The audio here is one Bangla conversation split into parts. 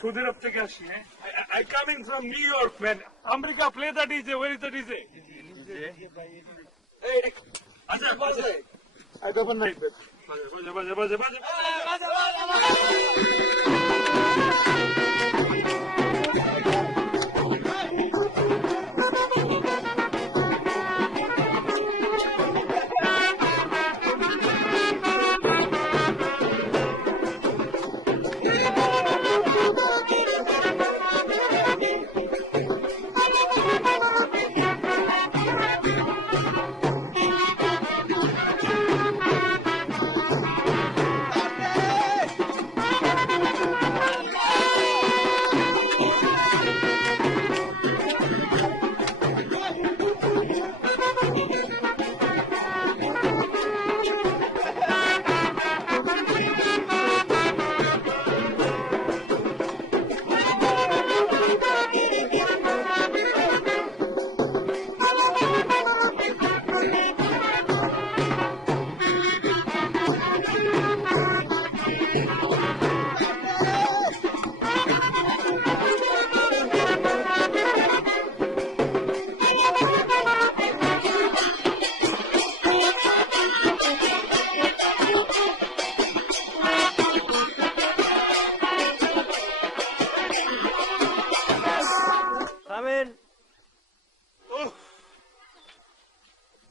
Saudi Arab থেকে আসি I coming from New York man. America play the DJ. Where is the DJ? Hey, acha baje. I don't know. Baje.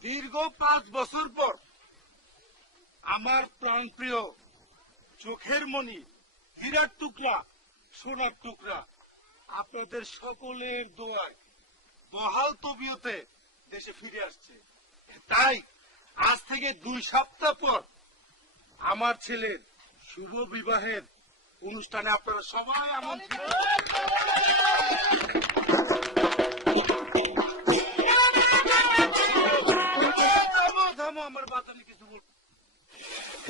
দীর্ঘ 5 বছর পর আমার প্রাণপ্রিয় চোখের মণি হীরার টুকরা সোনার টুকরা আপনাদের সকলের দোয়ায় বহাল তবিয়তে দেশে ফিরে আসছে। তাই আজ থেকে 2 সপ্তাহ পর আমার ছেলের শুভ বিবাহের অনুষ্ঠানে আপনারা সবাই আমন্ত্রিত। আমার বাতানি কিছু বল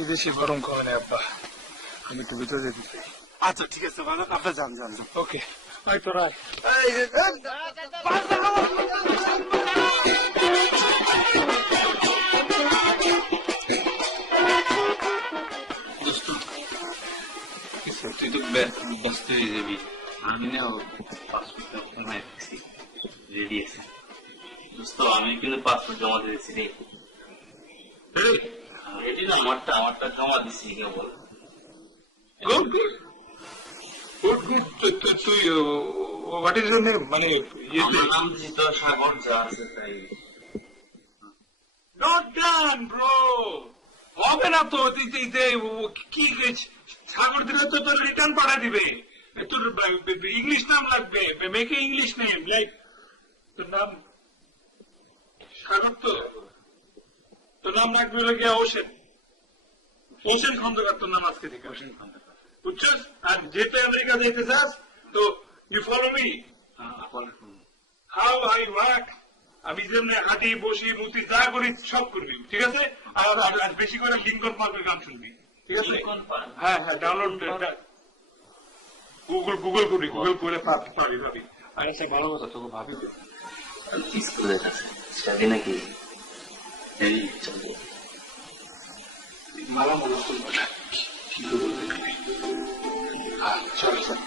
বেশি গরম খাওয়া নেই আব্বা, আমি একটু ভিতরে যেতে চাই। আচ্ছা ঠিক আছে ভালো, আপনি যান। ওকে আয় তো রায়। তুই তো ব্যস্ত হয়ে যাবি, আমি না পাসপোর্ট রেডি আছে দোস্ত, আমি কিন্তু পাসপোর্ট জমা দিয়েছি রে। রেডি না, আমারটা জমা দিচ্ছি কেবল। তুই হোয়াটের জন্য মানে নাম দিচ্ছি তো সাগর যা আছে তাই। নট ডান ব্রো, হবে না তো। কি সাগর দিলে তো তোর রিটার্ন পাঠা দিবে। তোর ইংলিশ নাম লাগবে, মেকে ইংলিশ নেম লাইক তোর নাম সাগর, তো তোর নাম রাখবে হলো গিয়া হোসেন খন্দকার। তোর নাম আজকে থেকে হোসেন খন্দকার, বুঝছস? আর যেতে আমেরিকা যেতে চাস তো you follow me. How I work, আমি যেমনি হাঁটি বসি মুতি যা করি সব করবি, ঠিক আছে? আর বেশি করে লিঙ্কন পার্কের গান শুনবি, ঠিক আছে? Lincoln park? হ্যাঁ হ্যাঁ, ডাউনলোড গুগল করবি, গুগল করে পাবি। আর আচ্ছা ভালো কথা, তোকে ভাবি স্কুলের কাছে যাবি নাকি? এই চলো। ভালো মতো শুনবো না, কি করবো? চল চল।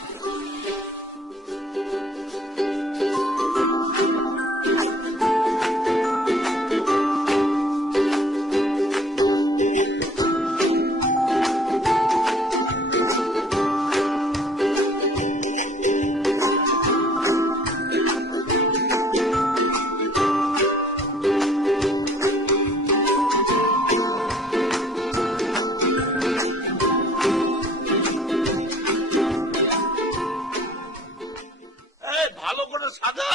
ভালো করে সাজা।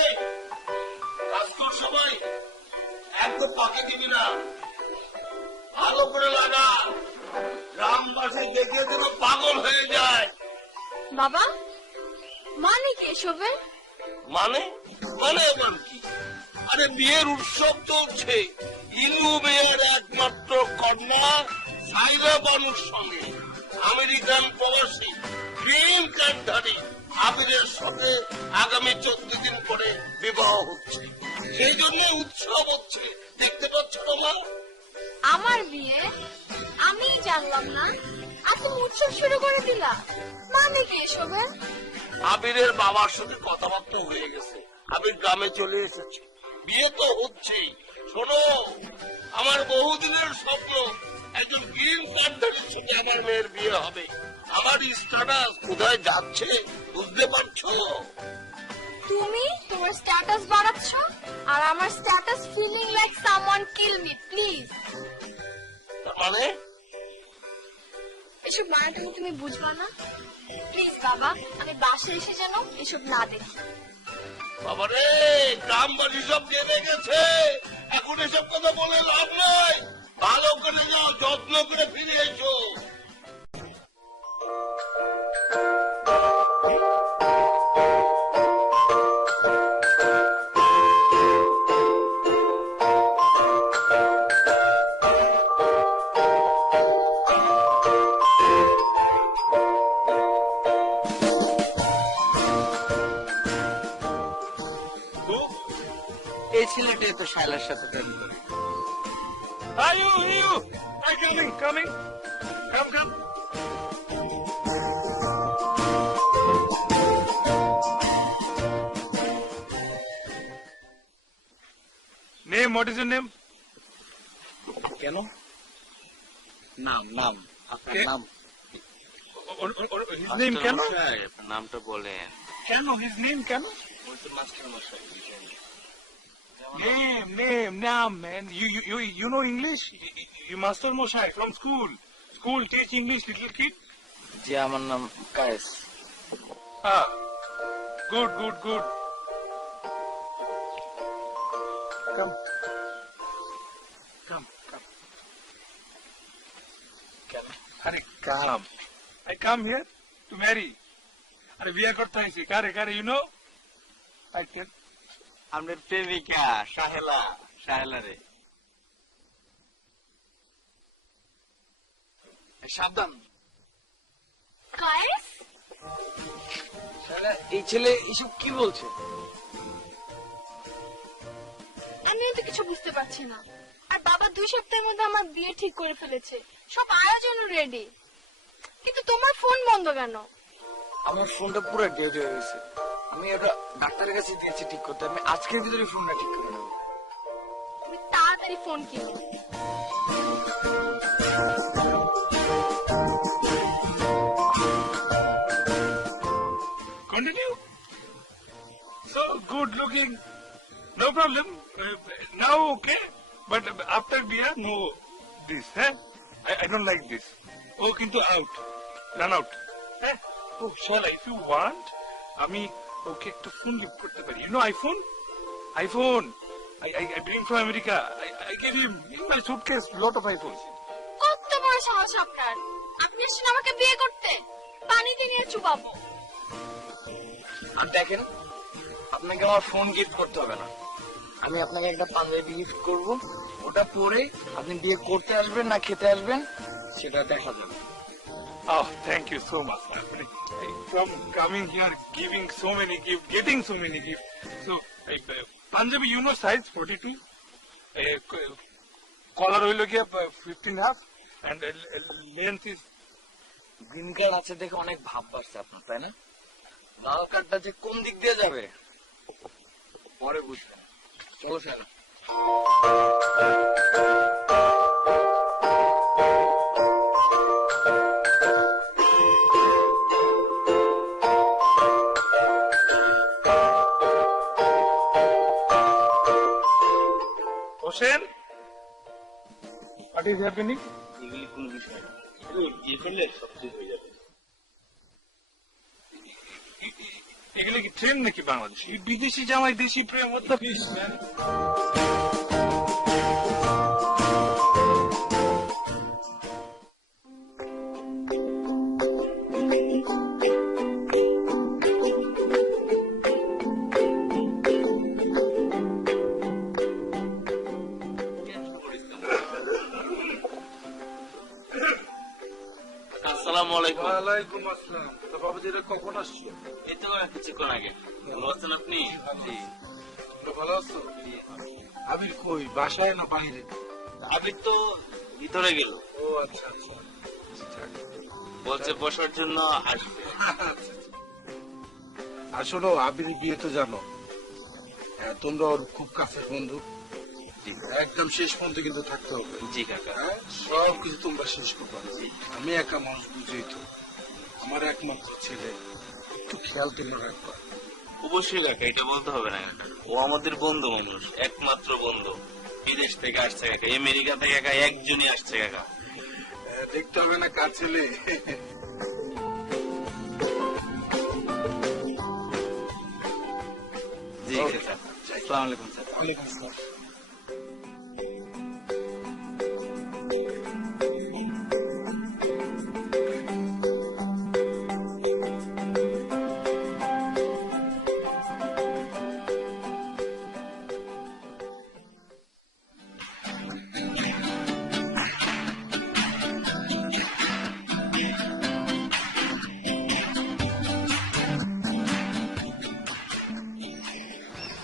এই, কাজ কর সবাই, একদম পাকে দিবি না, ভালো করে লাগা, গ্রামবাসী দেখে যেন পাগল হয়ে যায়। বাবা, মানে কি এসবের? মানে মানে এবার কি? আরে বিয়ের উৎসব চলছে, ইলু মেয়ের একমাত্র কন্যা সাইরা বানুর সঙ্গে আমেরিকান প্রবাসী গ্রিন কার্ডধারী আবিরের সাথে আগামী 14 দিন পরে বিবাহ হচ্ছে, সেই জন্য উৎসব হচ্ছে, দেখতে পাচ্ছ না মা? আমার বিয়ে আমি জানলাম না, আর তুমি উৎসব শুরু করে দিলা। মানে কি এসবের? আবিরের বাবার সাথে কথাবার্তা হয়ে গেছে, আবির গ্রামে চলে এসেছে, বিয়ে তো হচ্ছেই। শোনো, আমার বহুদিনের স্বপ্ন একজন গ্রিন কার্ডধারীর সাথে আমার মেয়ের বিয়ে হবে। আমার স্ট্যাটাস কোথায় যাচ্ছে বুঝতে পারছো? তুমি তোমার স্ট্যাটাস বাড়াচ্ছ, আর আমার status feeling like someone kill me please. তার মানে এসব মানেটা তুমি বুঝবা না? প্লিজ বাবা, আমি বাসায় এসে যেন এসব না দেখি। বাবারে, গ্রামবাসী সব জেনে গেছে, এখন এসব কথা বলে লাভ নাই। ভালো করে যাও, যত্ন করে ফিরে এসো। এই ছেলেটাই তো শায়লার সাথে প্রেম করে। Are you? I'm coming. Come. Name, what is your name? কেন? নাম নাম আপনার কে? নাম His name কেন? মশাই, আপনার নামটা বলেন। কেন? His name কেন? বলতে মাস্টার মশাই। Name, man. You know English? You master Moshai from school. School teach English, little kid. জি আমার নাম কায়েস। Ah, good. Come. কেন? Arey, come. I come here to marry. Arey, বিয়ে করতে আইছি। কারে, you know? I can. আপনার প্রেমিকা শাহেলা রে। সাবধান কায়েস, শাহেলা, এই ছেলে এসব কি বলছে? আমিও তো কিছু বুঝতে পারছি না। আর বাবা 2 সপ্তাহের মধ্যে আমার বিয়ে ঠিক করে ফেলেছে, সব আয়োজন রেডি, কিন্তু তোমার ফোন বন্ধ কেন? আমার ফোনটা পুরো ডেড হয়ে গেছে, আমি ওটা ডাক্তারের কাছে দিয়েছি ঠিক করতে। আমি আজকের ভিতরে ফোনটা ঠিক করে নেবো। তুমি তাড়াতাড়ি ফোন কিনো। Continue. So good looking. No problem. Now okay. But after beer, no this. I don't like this. Oh, kintu out. Run out. Oh, Shala, if you want, আমি ওকে একটা ফোন গিফট করতে পারি। You know iPhone. I bring from America. I gave him in my suitcase lot of iPhones. কত বড় সাহস আপনার! আপনি আসছেন আমাকে বিয়ে করতে? পানিতে নিয়ে চুবাবো। আর দেখেন, আপনাকে আমার ফোন গিফট করতে হবে না, আমি আপনাকে একটা পাঞ্জাবি গিফট করব, ওটা পরে আপনি বিয়ে করতে আসবেন না খেতে আসবেন সেটা দেখা যাবে। Oh, thank you so much. From coming here, giving so many gifts, getting so many gifts. So, Punjabi, you know size 42. Collar will look 15.5 and length is. Green card আছে দেখে অনেক ভাব বাড়ছে আপনার, তাই না? লাল কার্ডটা যে কোন দিক দিয়ে যাবে পরে বুঝবেন। চলো sir. Hossein, what is happening? এগুলি কোনো বিষয় না, একটু বিয়ে করলে সব ঠিক হয়ে যাবে। এগুলো কি ট্রেন নাকি বাংলাদেশি? বিদেশি জামাই দেশি প্রেম, what the fish, man? আসসালামু আলাইকুম। ওয়ালাইকুম আসসালাম। তো বাবুজিরা কখন আসছো? এই তো কিছুক্ষণ আগে। ভালো আছেন আপনি? জি। তোমরা ভালো আছো? আবির কই, বাসায় না বাইরে? আপনি তো ভিতরে গেল, ও আচ্ছা আচ্ছা। বলছে বসার জন্য আসবে। আর শোনো, আবির বিয়ে তো জানো, হ্যাঁ, তোমরা ওর খুব কাছের বন্ধু, একদম শেষ পর্যন্ত কিন্তু থাকতে হবে। জি কাকা। হ্যাঁ, সব কিছু তোমরা শেষ করবে। আমি একা মানুষ, বুঝেই তো, আমার একমাত্র ছেলে, একটু খেয়াল তোমরা রাখবা। অবশ্যই কাকা, এটা বলতে হবে না কাকা, ও আমাদের বন্ধু মানুষ, একমাত্র বন্ধু। বিদেশ থেকে আসছে কাকা, আমেরিকা থেকে কাকা একজনই আসছে কাকা। দেখতে হবে না কার ছেলে। জি কাকা। আসসালামু আলাইকুম স্যার। ওয়ালাইকুম আসসালাম।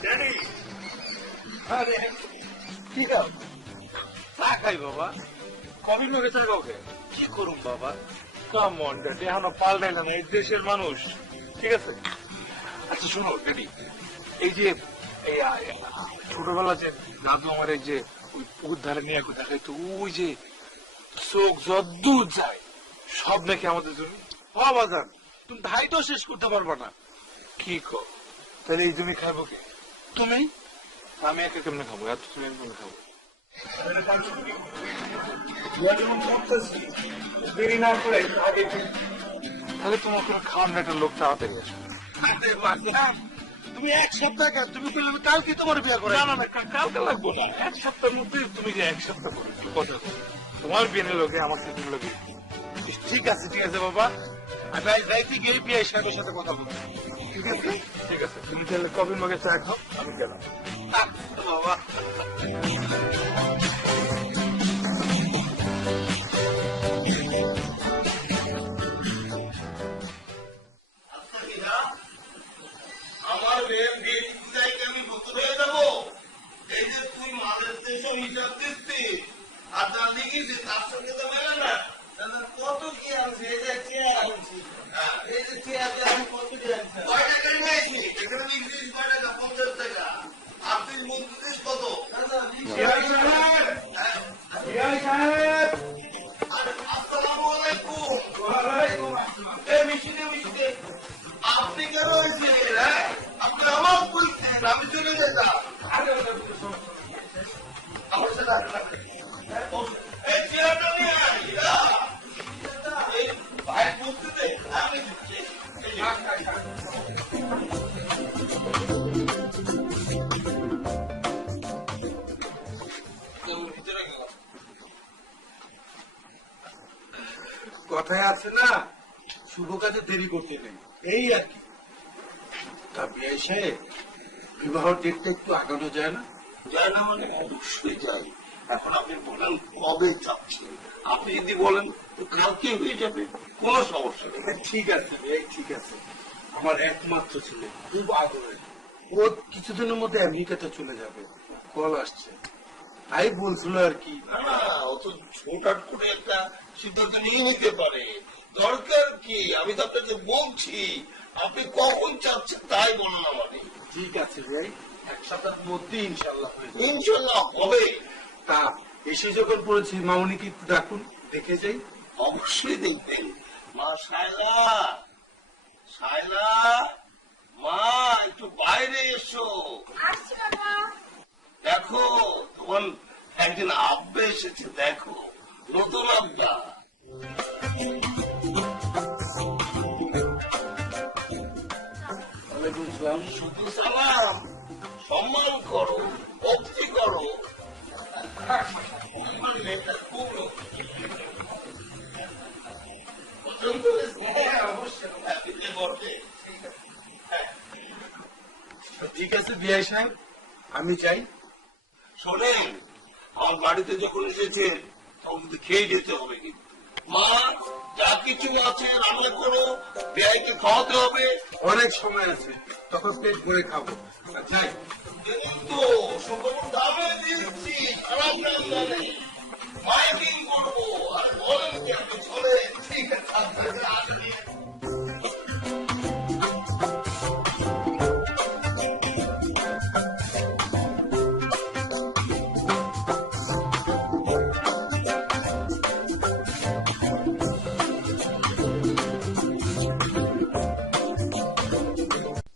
Daddy, আরে কি দাও? চা খাই বাবা। কবে মগে চা কাউকে? কি করুম বাবা? কাম অন ড্যাডি, এখনো পাল্টাইলে না, এই দেশের মানুষ, ঠিক আছে? আচ্ছা শোনো ড্যাডি, এই যে এই ছোটবেলা যে দাদু আমার এই যে ওই পুকুর ধারে নিয়ে দেখাইতো, ওই যে চোখ যদ্দূর যায় সব নাকি আমাদের জন্য। বাবা জান, তুমি ধাইটাও শেষ করতে পারবা না। কি কর, তাহলে এই জমি খাবো কে? তুমি আমি একা কেমনে খাবো? এত তুমি কেমনে খাবো? দেরি না করে আগে তাহলে তোমার কোনো খাওয়ার একটা লোক তাড়াতাড়ি আসবে। আরে বাজান, তুমি এক সপ্তাহ কাজ, তুমি তো আমি কালকে তোমার বিয়ে করে। না না না, কালকে লাগবো না, এক সপ্তাহের মধ্যে তুমি যে এক সপ্তাহ করে কথা বলো। তোমার বিয়ের লোকে আমার সাথে লোকে। ঠিক আছে ঠিক আছে বাবা, আমি আজ রাইতে গিয়ে বিয়ে সাহেবের সাথে কথা বলবো। ঠিক আছে ঠিক আছে, তুমি তাহলে কবির মগে চা খাও, আমি গেলাম। আচ্ছা বাবা। আমার মেয়ের বিয়ে চাইতে আমি ভুতুর হয়ে যাবো? এই যে তুই মালের দেশও হিসাব দিচ্ছিস, আর যার দিকে তার সঙ্গে তো মেলে না। দাদা, কত কি আনছি? এই যে চেয়ার আনছি, এই যে চেয়ার দিয়ে আমি কত কি আনছি? কয় টাকা নিয়ে আসি? এখানে বিক্রিস কয় টাকা? 50 টাকা। আর তুই বলতেছিস কত? দাদা, আসসালামু আলাইকুম। এই মিশিতে মিশিতে আপনি কেন হয়েছিলেন? হ্যাঁ, আপনি আমার বলছেন, আমি চলে যেতাম। আমার সাথে এই চেয়ারটা নিয়ে আয়। এই ভাই বলতে দে, আমি দিচ্ছি। ভিতরে গেলাম। কথায় আছে না, শুভ কাজে দেরি করতে নেই, এই আর কি। তা বিয়ে সাহেব, বিবাহ ডেটটা একটু আগানো যায় না? যায় না মানে অবশ্যই যায়। এখন আপনি বলেন কবে চাচ্ছেন? আপনি যদি বলেন তো কালকে হয়ে যাবে, কোনো সমস্যা নেই। ঠিক আছে ভাই, ঠিক আছে। আমার একমাত্র ছেলে, খুব আদরের, ও কিছুদিনের মধ্যে আমেরিকাতে চলে যাবে, কল আসছে, তাই বলছিল আর কি। না ও তো ছোটখাট করে একটা সিদ্ধান্ত নিয়ে নিতে পারে, দরকার কি? আমি তো আপনাকে বলছি, আপনি কখন চাচ্ছেন তাই বলুন আমাকে। ঠিক আছে ভাই, এক সপ্তাহের মধ্যে ইনশাল্লাহ হয়ে যাবে। ইনশাল্লাহ হবে। তা এসে যখন পড়েছি মামনিকে একটু ডাকুন, দেখে যাই। অবশ্যই দেখবেন। মা শায়লা, শায়লা, মা একটু বাইরে এসো। আসছি বাবা। দেখো তোমার একজন আব্বা এসেছে, দেখো নতুন আব্বা। শুধু সালাম, সম্মান করো, ভক্তি করো। আমার মেয়েটা খুব লক্ষ্মী। পছন্দ হয়েছে? হ্যাঁ, অবশ্যই। আপনি বলবে। ঠিক আছে বিআই সাহেব, আমি যাই। শোনেন, আমার বাড়িতে যখন এসেছেন তখন কিন্তু খেয়ে যেতে হবে। কিন্তু মা যা কিছু আছে রান্না করো, বিআইকে খাওয়াতে হবে। অনেক সময় আছে, তখন পেট ভরে খাবো। যাই কিন্তু সুখবর দামে দিচ্ছি, খারাপ রান্না নেই। মাইকিং করবো আর বলেন কেন চলে। ঠিক আছে, আপনাকে আসেনি।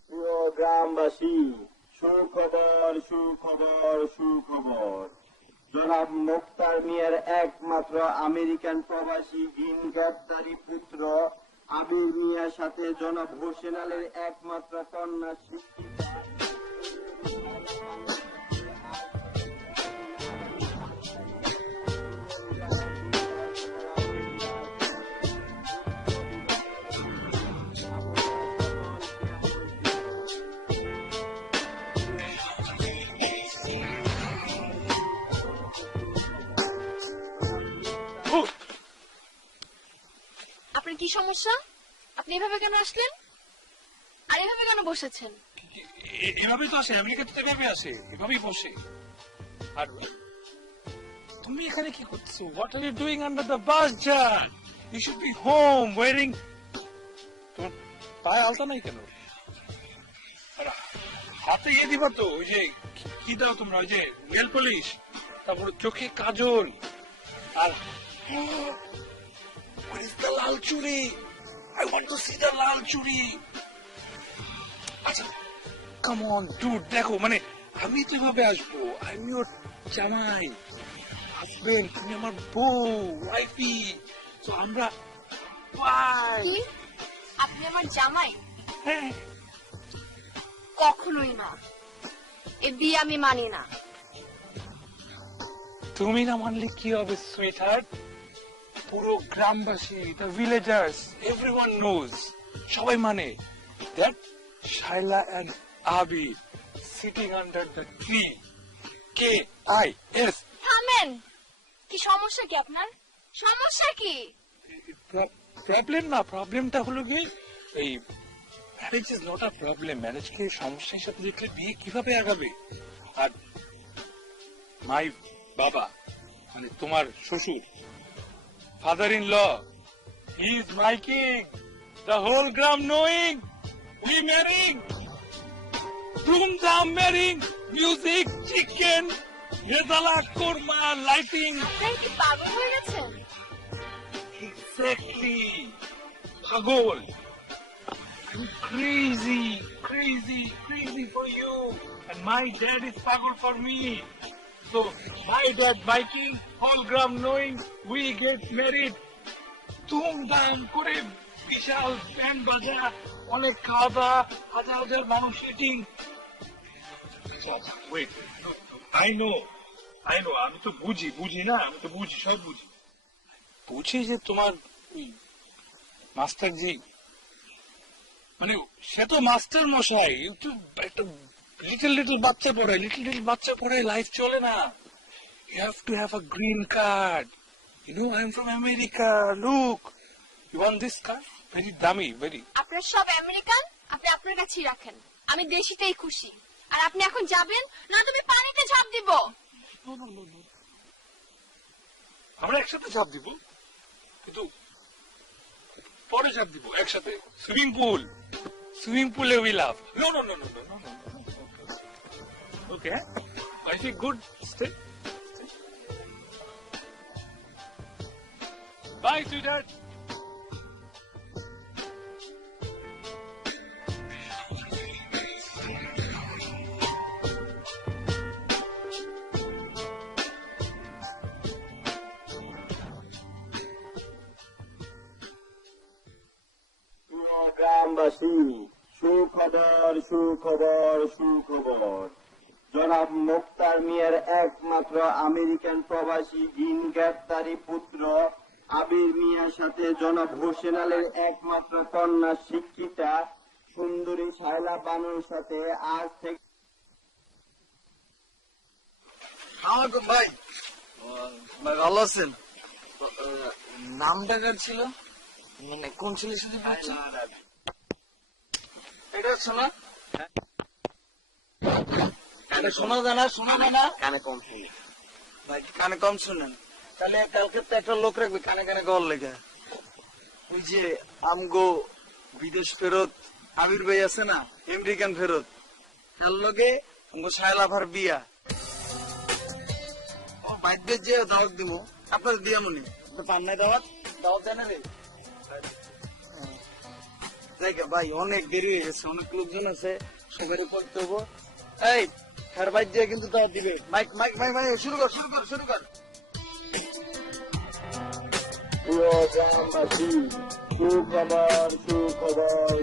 প্রিয় গ্রামবাসী, সুখবর সুখবর সুখবর। জনাব মোক্তার মিয়ার একমাত্র আমেরিকান প্রবাসী গ্রিন কার্ডধারী পুত্র আবির মিয়ার সাথে জনাব হোসেন আলীর একমাত্র কন্যা সৃষ্টি। আপনার কি সমস্যা? আপনি এভাবে কেন আসলেন? আর এভাবে কেন বসেছেন? এভাবেই তো আসে, আমেরিকাতে তো এভাবে আসে, এভাবেই বসে। আর তুমি এখানে কি করছো? What are you doing under the bus jar? You should be home wearing. তোমার পায়ে আলতা নাই কেন? আর হাতে ইয়ে দিবা তো, ওই যে কি দাও তোমরা, ওই যে নেল পলিশ, তারপর চোখে কাজল, আর where is the লাল চুড়ি? I want to see the লাল চুড়ি। আচ্ছা কাম অন ডুড, দেখো মানে আমি তো এভাবে আসবো, আমি ওর জামাই, হাজবেন্ড, তুমি আমার বউ, ওয়াইফি, তো আমরা কি? আপনি আমার জামাই? হ্যাঁ, কখনোই না, এ বিয়ে আমি মানি না। তুমি না মানলে কি হবে সুইট হার্ট? পুরো গ্রামবাসী, দ্য ভিলেজার্স, এভরিওয়ান নোজ, সবাই মানে that Shaila and Abi sitting under the tree, KIS। থামেন। কি সমস্যা কি আপনার? সমস্যা কি? প্রবলেম না, প্রবলেমটা হলো কি, এই marriage is not a problem. ম্যারেজকে সমস্যা হিসাবে দেখলে বিয়ে কিভাবে আগাবে? আর মাই বাবা, মানে তোমার শ্বশুর, father-in-law, he is my king. The whole gram knowing we marrying, ধুমধাম marrying, music, chicken, rezala, korma, lighting. আপনারা কি পাগল হয়ে গেছেন? Exactly, পাগল। I'm crazy, crazy, crazy for you, and my dad is পাগল for me. So my dad, my king, whole gram knowing we get married. ধুমধাম করে, বিশাল ব্যান্ড বাজা, অনেক খাওয়া দাওয়া, হাজার হাজার মানুষ এটিং। ওয়েট, I know, আমি তো বুঝি না, আমি তো বুঝি, সব বুঝি যে তোমার মাস্টারজি, মানে সে তো মাস্টার মশাই, তো একটা লিটল বাচ্চা পড়ে লাইফ চলে না। You have to have a green card. You know, I'm from America. Look, you want this card? Very dummy, very. আপনারা সব আমেরিকান, আপনি আপনার কাছেই রাখেন। আমি দেশিতেই খুশি। আর আপনি এখন যাবেন, না তুমি পানিতে ঝাঁপ দিব। No. আমরা একসাথে ঝাঁপ দিব, কিন্তু পরে ঝাঁপ দিব একসাথে। সুইমিং পুলে we love. No. Okay, I think good. Stay. Bye, sweetheart. গ্রামবাসী, সুখবর। জনাব মুক্তার মিয়ার একমাত্র আমেরিকান প্রবাসী গ্রিন কার্ডধারী পুত্র আবির মিয়ার সাথে জনাব হোসেন আলীর একমাত্র কন্যা শিক্ষিতা সুন্দরী শায়লা বানুর সাথে আজ থেকে। আসসালামাইকুম ভাই। ভাই ভালো আছেন? নামটা কার ছিল, মানে কোন ছেলের সাথে পড়ছেন? এটা শোনা, এটা শোনা যায় না, কানে কম শুনি। ভাই কানে কম শুনেন, তাহলে কালকে তো একটা লোক রাখবে কানে কানে গল লেগে। ওই যে আমগো বিদেশ ফেরত আবির ভাই আছে না, আমেরিকান ফেরত, তার লগে আমগো শায়লাভার বিয়া। বাইরে যে দাওয়াত দিব আপনার দিয়া মনে পান নাই, দাওয়াত জানেন জায়গা ভাই অনেক দেরি হয়ে গেছে, অনেক লোকজন আছে, সবাই করতে হবো। এই হ্যার বাইর দিয়ে কিন্তু দাওয়াত দিবে। মাইক শুরু কর। প্রিয় গ্রামবাসী, সুখবর।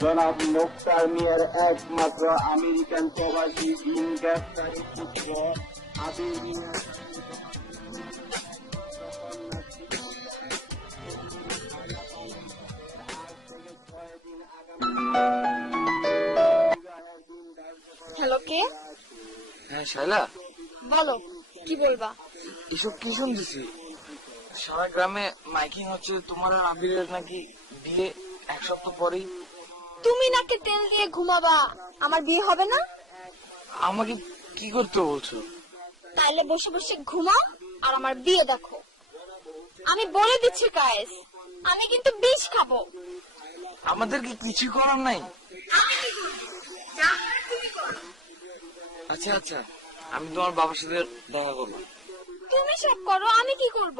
জনাব মুক্তার মিয়ার একমাত্র আমেরিকান প্রবাসী গ্রিন কার্ডধারী পুত্র আবির মিয়া হ্যালো, কে? হ্যাঁ শায়লা, বলো, কি বলবা? এসব কি শুনতেছি? সারা গ্রামে মাইকিং হচ্ছে তোমার আর আবিরের নাকি বিয়ে 1 সপ্তাহ পরেই। তুমি নাকি তেল দিয়ে ঘুমাবা, আমার বিয়ে হবে না? আমাকে কি করতে বলছো? তাইলে বসে বসে ঘুমাও আর আমার বিয়ে দেখো। আমি বলে দিচ্ছি গায়েস, আমি কিন্তু বিষ খাবো। আমাদের কি কিছু করার নাই? আমি কি করবো? যা করার তুমি করো। আচ্ছা, আমি তোমার বাবার সাথে দেখা করবো। তুমি সব করো, আমি কি করব?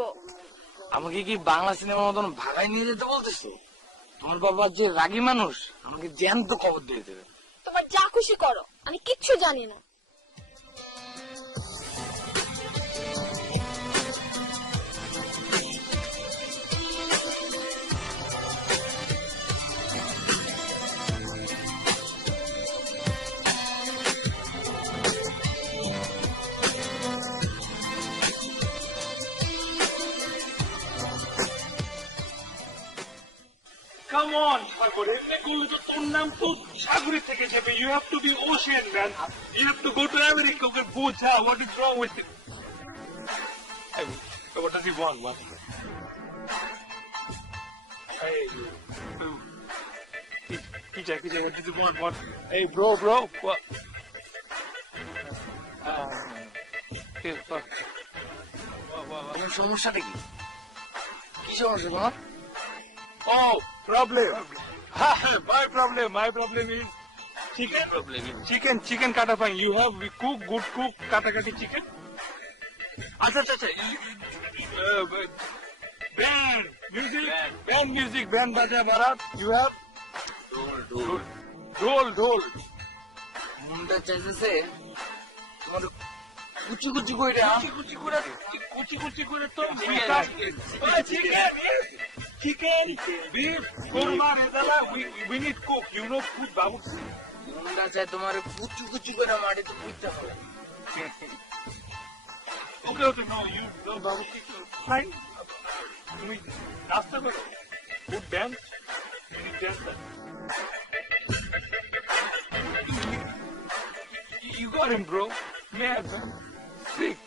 আমাকে কি বাংলা সিনেমার মতন ভাগায় নিয়ে যেতে বলতেছো? তোমার বাবা যে রাগী মানুষ, আমাকে জ্যান্ত খবর দিয়ে দেবে। তোমার যা খুশি করো, আমি কিচ্ছু জানি না। Come on, Sagar. এমনি করলে তো তোর নাম তো সাগরের থেকে যাবে। You have to be ocean, man. You have to go to America. Okay, বোঝা, what is wrong with it? Hey, what does he want? What? Hey, Kijay, what does he want? What? Hey, bro, what? Hey, fuck. তোমার সমস্যাটা কি? কি সমস্যা তোমার? Oh, problem. My problem is chicken kata fine. You have good cook kata chicken. Acha. Band music, band baja barat. You have ঢোল. মনটা চাইতেছে তোমার কুচি করে তো chicken, beef, korma, rezala. We need cook. You know cook, babu. মনটা চাই তোমার কুচি করে মাটিতে পুঁততে হবে। Okay. No, you no babu. Fine. তুমি নাস্তা করো. Good dance. You need dance. You got him, bro. Mad, man. Sick,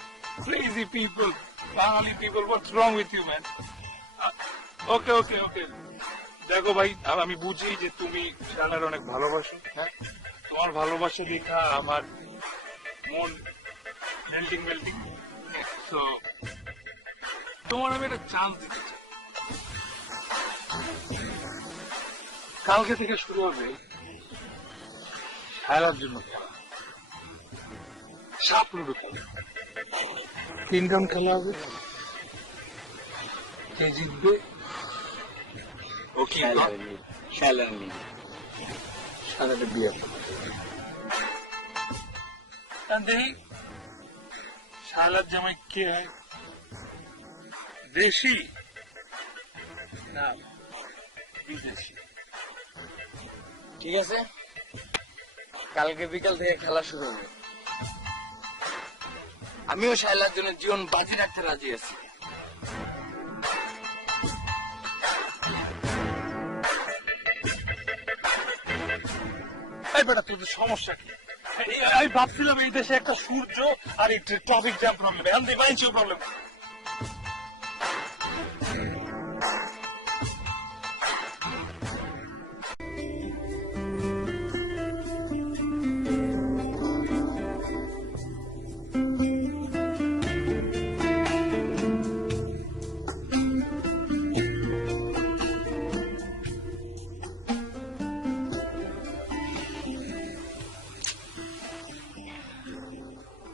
crazy people. Bangali people, what's wrong with you, man? Okay, okay, okay. দেখো ভাই, আর আমি বুঝি যে তুমি শালার অনেক ভালোবাসো, হ্যাঁ? তোমার ভালোবাসা দেখা আমার মন মেল্টিং। So, তোমার আমি একটা চান্স দিতে চাই। কালকে থেকে শুরু হবে খেলার জন্য খেলা, সাপ লুডো খেলা। 3 রাউন্ড খেলা হবে, কে জিতবে ও কি সারাটা বিয়ে দেখি শালার জামাই কে হয়, দেশি না বিদেশি। ঠিক আছে, কালকে বিকাল থেকে খেলা শুরু হবে। আমিও শাইলার জন্য জীবন বাজি রাখতে রাজি আছি। এই বেটা তোদের সমস্যা কি? আমি ভাবছিলাম এই দেশে একটা সূর্য আর একটা ট্রাফিক জ্যাম প্রবলেম, এখন তুই মাইন্স প্রবলেম।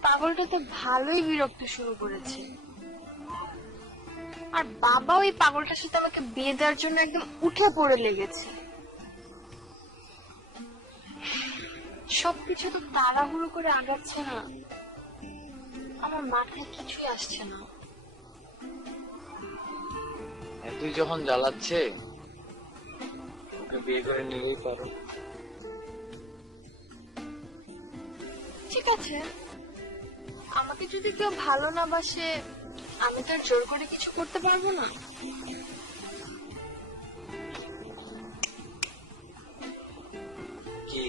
পাগলটা তো ভালোই বিরক্ত শুরু করেছে। আর বাবা ওই পাগলটার সাথে আমাকে বিয়ে দেওয়ার জন্য একদম উঠে পড়ে লেগেছে। সবকিছু তো তাড়াহুড়ো করে আগাচ্ছে না, আমার মাথায় কিছুই আসছে না। তুই যখন জ্বালাচ্ছে ওকে বিয়ে করে নিলেই পারো। ঠিক আছে, আমাকে যদি কেউ ভালো না বাসে আমি তো আর জোর করে কিছু করতে পারবো না। কি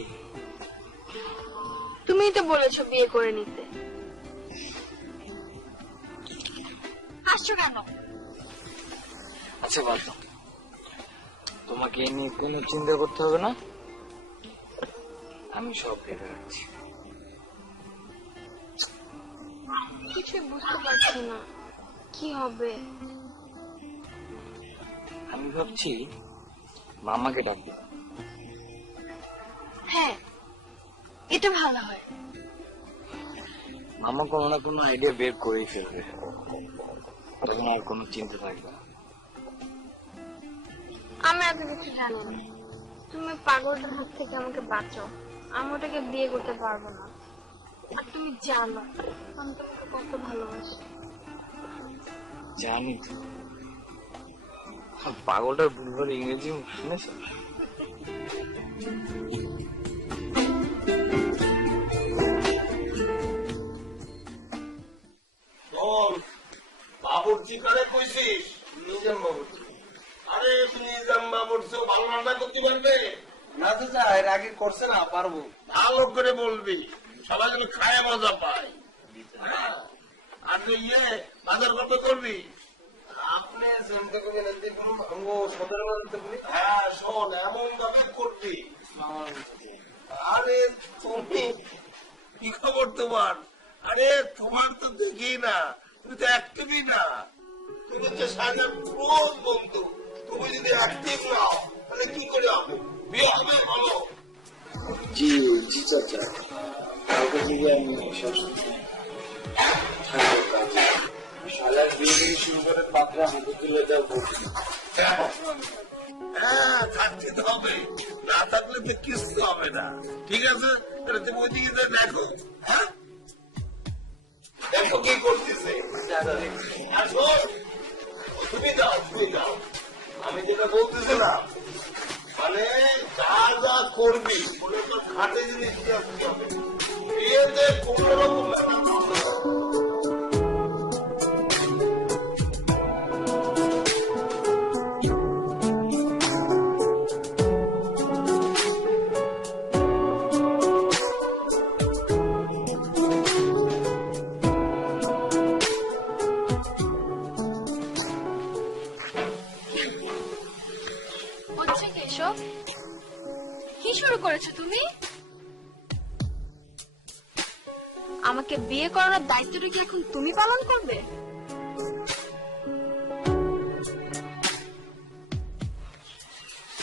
তুমিই তো বলেছো বিয়ে করে নিতে, আসছো কেন? আচ্ছা বলতো, তোমাকে এ নিয়ে কোনো চিন্তা করতে হবে না, আমি সব ভেবে রাখছি। কিছুই বুঝতে পারছি না কি হবে। আমি ভাবছি মামাকে ডাকবো। হ্যাঁ, এটা ভালো হয়। মামা কোনো না কোনো আইডিয়া বের করেই ফেলবে, তখন আর কোনো চিন্তা থাকবে না। আমি এত কিছু জানি না, তুমি পাগলটার হাত থেকে আমাকে বাঁচাও। আমি ওটাকে বিয়ে করতে পারবো না, আর তুমি জানো আমি তোমাকে কত ভালোবাসি। জানি তো, পাগলটার ভুলভাল ইংরেজি শুনেছ? শোন, বাবুর্চি করে কইছিস? নিজাম বাবুর্চি। আরে তুমি নিজাম বাবুর্চি ভালো রান্না করতে পারবে না তো যা, এর আগে করছে না, পারবো। ভালো করে বলবি, সবাই যেন খায় মজা পায়। হ্যাঁ? আর তুই বাজার কত করবি? আপনি চিন্তা করবেন, সতেরো হ্যাঁ শোন, এমন ভাবে করবি। আরে তুমি কি খবর তোমার? আরে তোমার তো দেখি না, তুমি তো অ্যাক্টিভই না। তুমি হচ্ছে সাজার ক্লোজ বন্ধু। তুমি যদি অ্যাক্টিভ নাও তাহলে কি করে হবে? বিয়ে হবে ভালো। জি জি চাচা, কালকে থেকে আমি সব শালার বিয়ে থেকে শুরু করে পাত্রা হাতে তুলে দেওয়া বলছি। হ্যাঁ থাকতে তো হবে, না থাকলে তো কিছু হবে না। ঠিক আছে, তাহলে তুমি ওইদিকে যা দেখো। হ্যাঁ দেখো কি করতেছে। আর শোন, তুমি যাও, তুমি যাও। আমি যেটা বলতেছিলাম, মানে যা যা করবি ওটা তো খাটে জিনিস দিয়ে আসতে হবে। বিয়েতে কোন রকম ব্যাপার না। করেছো তুমি? আমাকে বিয়ে করানোর দায়িত্বটা কি এখন তুমি পালন করবে?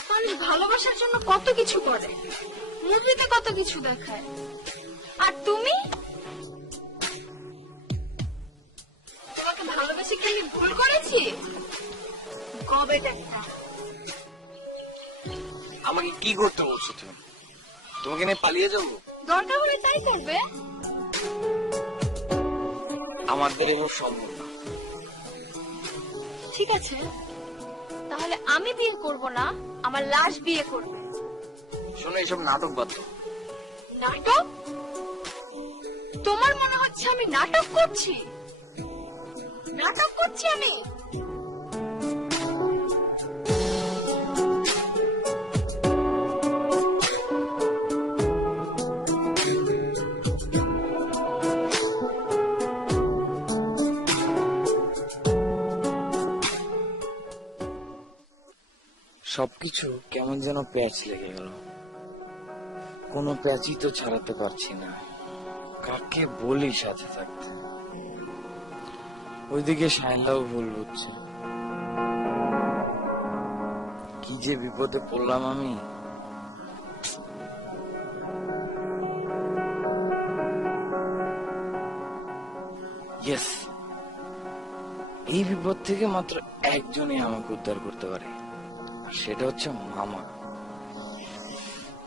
মানুষ ভালোবাসার জন্য কত কিছু করে, মুভিতে কত কিছু দেখায়, আর তুমি? তোমাকে ভালোবেসে কি আমি ভুল করেছি? কবে একটা আমাকে কি করতে বলছো তুমি? তোমাকে নিয়ে পালিয়ে যাবো? দরকার হলে তাই করবে। আমাদের এসব সম্ভব না। ঠিক আছে, তাহলে আমি বিয়ে করব না, আমার লাশ বিয়ে করবে। শোনো, এইসব নাটক বাদ দাও। নাটক? তোমার মনে হচ্ছে আমি নাটক করছি? নাটক করছি আমি? সবকিছু কেমন যেন প্যাচ লেগে গেল, কোনো প্যাচই তো ছাড়াতে পারছি না। কাকে বলি সাথে থাকতে? ওইদিকে শাইলাও ভুল বুঝছে। কি যে বিপদে পড়লাম আমি। ইয়েস, এই বিপদ থেকে মাত্র একজনই আমাকে উদ্ধার করতে পারে, সেটা হচ্ছে মামা।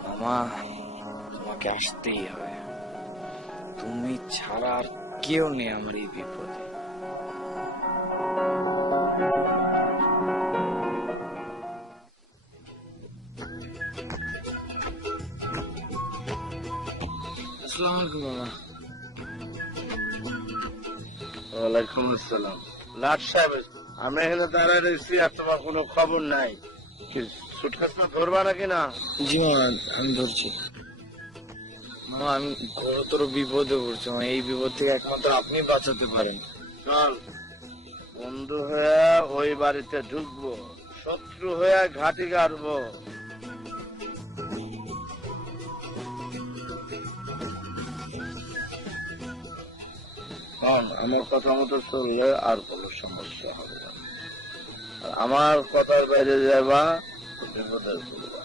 মামা, তোমাকে আসতেই হবে। তুমি ছাড়া আর কেউ নেই আমার এই বিপদে। আসসালামু আলাইকুম মামা। ওয়ালাইকুম আসসালাম। লাট সাহেব, আমি এখানে দাঁড়ায় রয়েছি আর তোমার কোনো খবর নাই। কি সুটকেস ধরবা নাকি না? জি মামা, আমি ধরছি। মামা, আমি ঘোরতর বিপদে পড়ছি। এই বিপদ থেকে একমাত্র আপনি বাঁচাতে পারেন। চল, বন্ধু হয়ে ওই বাড়িতে ঢুকবো, শত্রু হয়ে ঘাটি গাড়বো। আমার কথা মতো চললে আর কোনো সমস্যা হবে না। আর আমার কথার বাইরে যাবা, বিপদে পড়বা।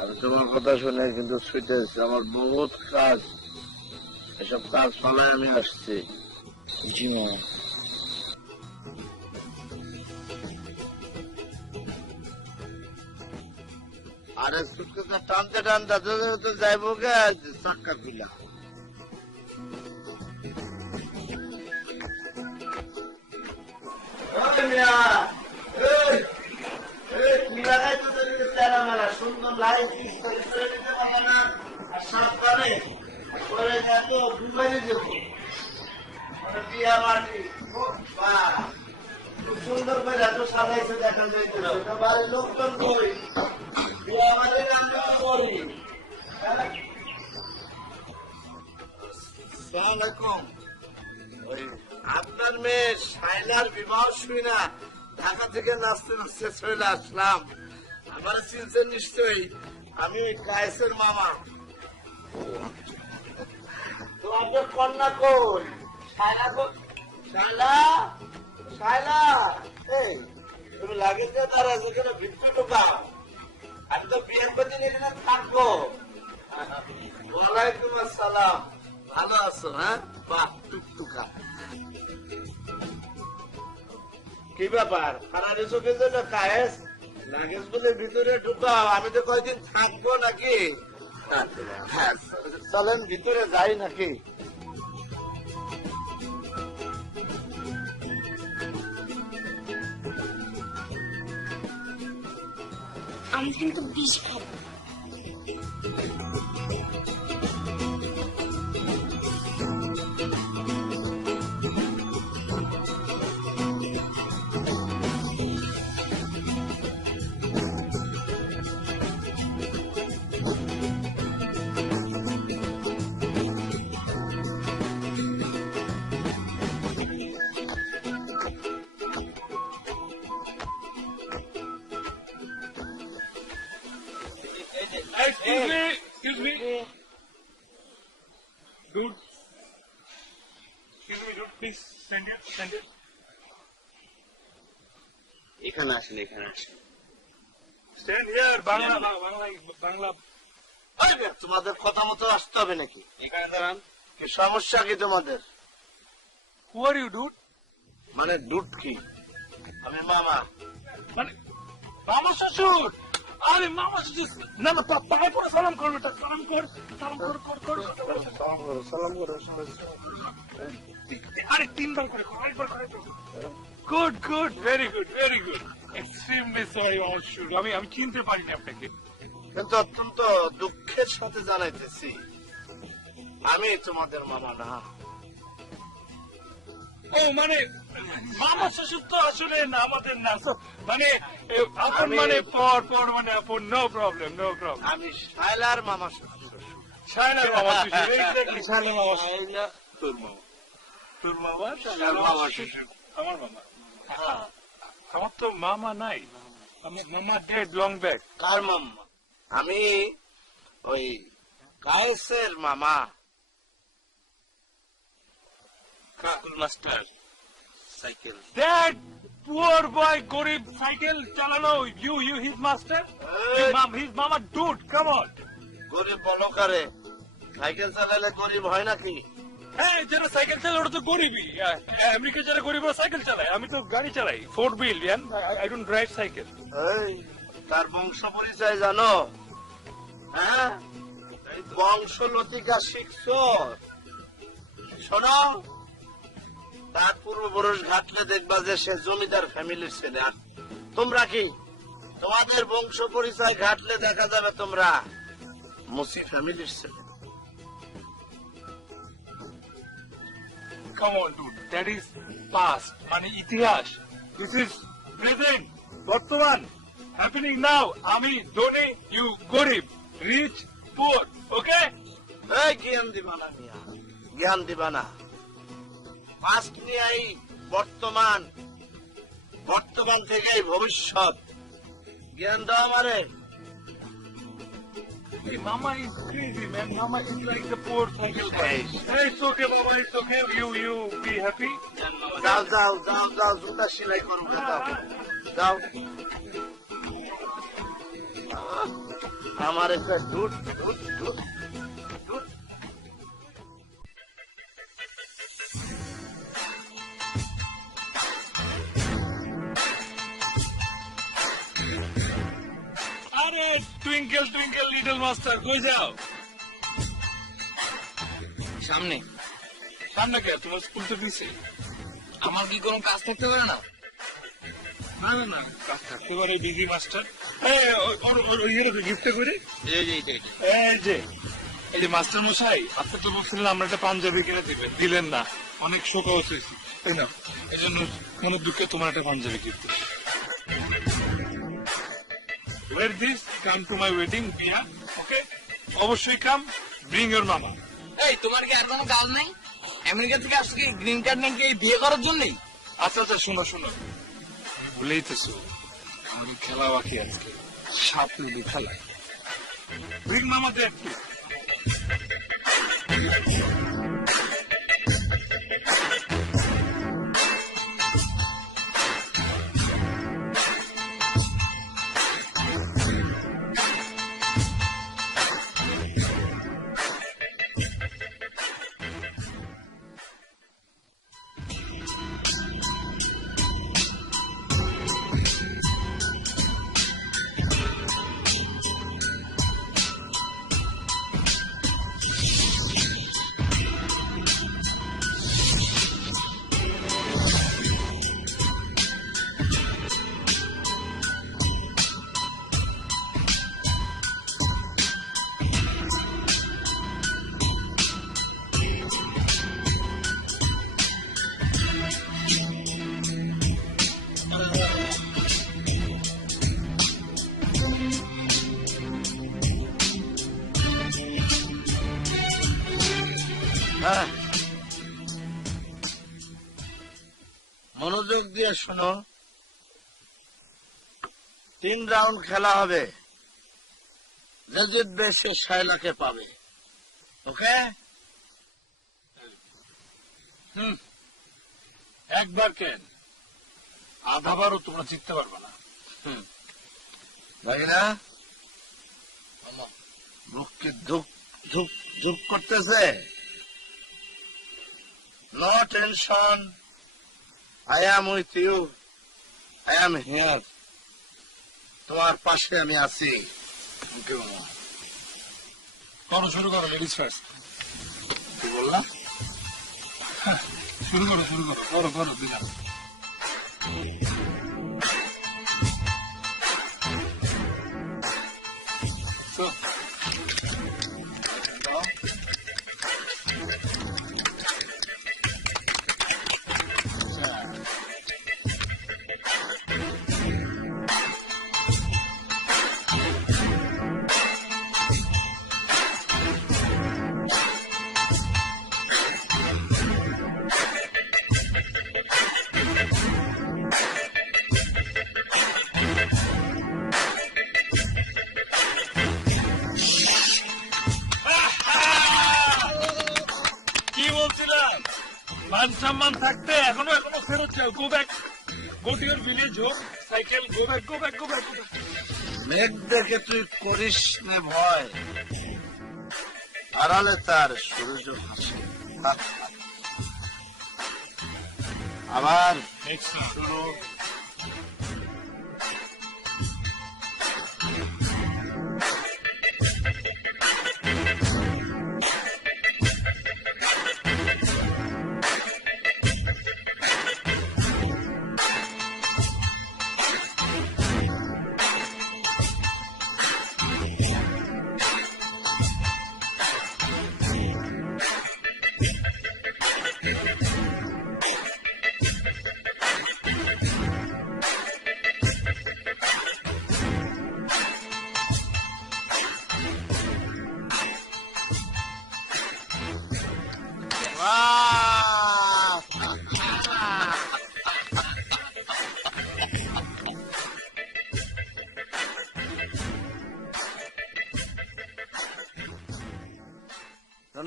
আমি তোমার কথা শুনে কিন্তু ছুটেছি, আমার বহুত কাজ, এসব কাজ ফলায় আমি আসছি। জি মামা। আরে সুটকেসটা টানতে টানতে যাইবো গে চাক্কা খুলা। সুন্দর লাইট সাবধানে করে যাবো, ঘুমাইলে যাবো বিয়া মাটি। খুব সুন্দর করে এত সাজাইছে, দেখা যাইতে বাড়ির লোকজন কই বিয়া মাটি রান্না করি। আসসালামাইকুম। ওই আপনার মেয়ে শাইলার বিবাহ শুই না ঢাকা থেকে নাচতে নাচতে চলে আসলাম। আমার চিনছেন নিশ্চয়ই, আমি ওই কায়েসের মামা। তো আপনার কন্যা কই? শাইলা শাইলা শাইলা, এই তুমি লাগে যে তারা যেখানে ভিক্ষু ঢোকাও, আমি তো বিয়ের প্রতি এখানে থাকবো। ওয়ালাইকুম আসসালাম। ভালো আছো? হ্যাঁ, বাহ, টুকটুকা। কি ব্যাপার, ফারারি চোখের জন্য কায়েস লাগেজ বলে ভিতরে ঢুকাও, আমি তো কয়দিন থাকবো নাকি? হ্যাঁ, চলেন ভিতরে যাই নাকি? আমি কিন্তু বিষ খাবো। Excuse me. Dude. Excuse me, dude. Please stand here. এখানে আসেন, এখানে আসেন। Stand here. বাংলা। ওই বে, তোমাদের কথা মতো আসতে হবে নাকি? এখানে দাঁড়ান। কি সমস্যা কি তোমাদের? Who are you, dude? মানে দুধ কি? আমি মামা। মানে মামা শ্বশুর। আরে মামা শ্বশুর না না, পায়ে পড়ে সালাম কর বেটা, সালাম কর। আরে 3 বার করে কর, আরেকবার করে। Good, very good. Extremely sorry মামা শ্বশুর, আমি চিনতে পারিনি আপনাকে। কিন্তু অত্যন্ত দুঃখের সাথে জানাইতেছি আমি তোমাদের মামা না। ও মানে মামা শ্বশুর তো আসলে না আমাদের না, মানে আপন মানে পর মানে আপন। No problem. আমি শায়লার মামা শ্বশুর। শায়লার মামা শ্বশুর, এক্স্যাক্টলি শায়লার মামা শ্বশুর। তোর মামা শায়লার মামা শ্বশুর। আমার মামা। আমার তো মামা নাই, আমার মামা ডেড লং ব্যাক। কার মামা? আমি ওই কায়েসের মামা। Master cycle. That poor boy, গরিব সাইকেল চালানো, you his master? His mama, dude, come on. গরিব বলো কারে? সাইকেল চালালে গরিব হয় নাকি? হ্যাঁ, যারা সাইকেল চালায় ওরা তো গরিবই। আমেরিকা যারা গরিব ওরা সাইকেল চালায়, আমি তো গাড়ি চালাই, 4 wheel, I don't drive cycle. এই, তার বংশ পরিচয় জানো? হ্যাঁ, বংশ লতিকা শিখছো? শোনো, তার পূর্বপুরুষ ঘাটলে দেখবা যে সে জমিদার ফ্যামিলির ছেলে। আর তোমরা কি? তোমাদের বংশ পরিচয় ঘাটলে দেখা যাবে তোমরা মুসি ফ্যামিলির ছেলে। Come on, dude, that is past, মানে ইতিহাস। This is present, বর্তমান, happening now. আমি ধনী, you গরিব, rich, poor, okay? এই জ্ঞান দিবা না মিয়া, জ্ঞান দিবা না। পাস্ট নিয়েই বর্তমান, বর্তমান থেকেই ভবিষ্যৎ। জ্ঞান দাও আমারে। Hey, Mama is crazy, man. Mama is like the poor cycle guy. Hey, it's okay, Mama, it's okay. You be happy. যাও, জুতা সেলাই করো, যাও। আমার একটা দুধ। আরে টুইঙ্কেল লিটল মাস্টার, কই যাও? সামনে সামনে কে? তোমার স্কুল তো দিছে। আমার কি কোনো কাজ থাকতে পারে না? না, কাজ থাকতে পারে, বিজি মাস্টার। গিফট করে এই যে মাস্টার মশাই, আপনি তো বলছিলেন আমরা একটা পাঞ্জাবি কিনে দিলেন না, অনেক শোক হচ্ছে, তাই না? এই জন্য মনে দুঃখে তোমার একটা panjabi gift. Wear this, come to my wedding, Bia, okay? অবশ্যই come, bring your mama. এই, তোমার কি আর কোনো কাজ নাই? আমেরিকা থেকে আসছো কি গ্রিন কার্ড নাকি এই বিয়ে করার জন্যই? আচ্ছা, শোনো, ভুলেই তো আমার খেলা বাকি আজকে, সাপ লুডু খেলা। Bring mama there too. হ্যাঁ, মনোযোগ দিয়ে শোনো। 3 রাউন্ড খেলা হবে। যে জিতবে সে 6 লাখে পাবে। ওকে? একবার কেন, আধাবারও তোমরা জিততে পারবে না। জানি না বুককে ধুক ধুক ধুক করতেছে। No tension, I am with you, I am here. তোমার পাশে আমি আছি। ওকে মামা, করো, শুরু করো, লেডিস ফার্স্ট। কি বললা? শুরু করো, শুরু করো, করো করো, দিলাম। So, কি বলছিলাম? মান সম্মান থাকতে এখনো এখনো ফেরত যাও। Go back, go to your village home, cycle, go back, go back, go back. মেঘ দেখে তুই করিস নে ভয়, আড়ালে তার সূর্য হাসে। আবার শুরু।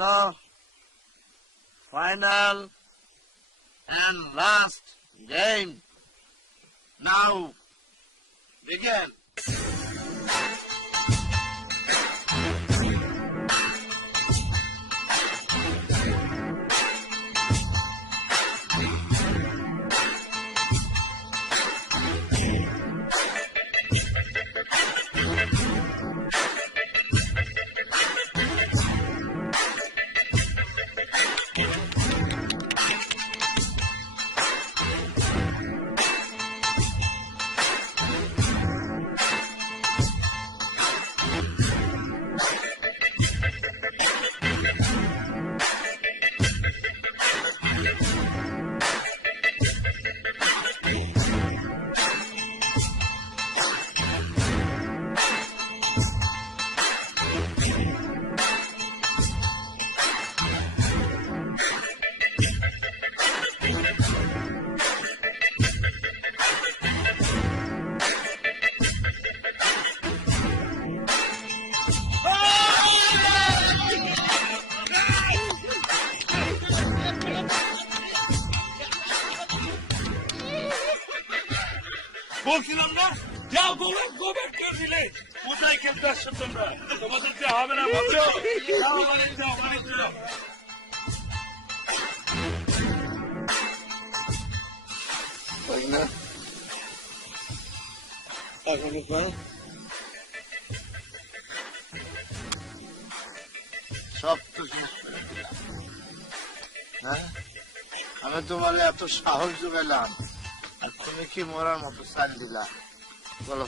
No, final and last game. Now begin. বলছিলাম না, যাও, go back, go back to your village. কোথায় খেলতে আসছো তোমরা? তোমাদের যে হবে না ভাবছো? যাও, বাড়িতে যাও, বাড়িতে যাও। সব তো শেষ করে দিলাম। হ্যাঁ, আমি তোমার এত সাহস যোগাইলাম আর তুমি কি মরার মতো চাল দিলা? বলো।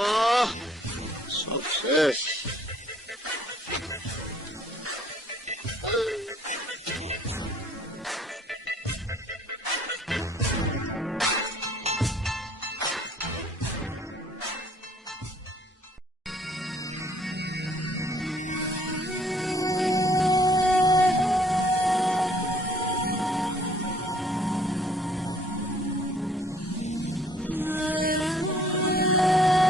ও সব শেষ। La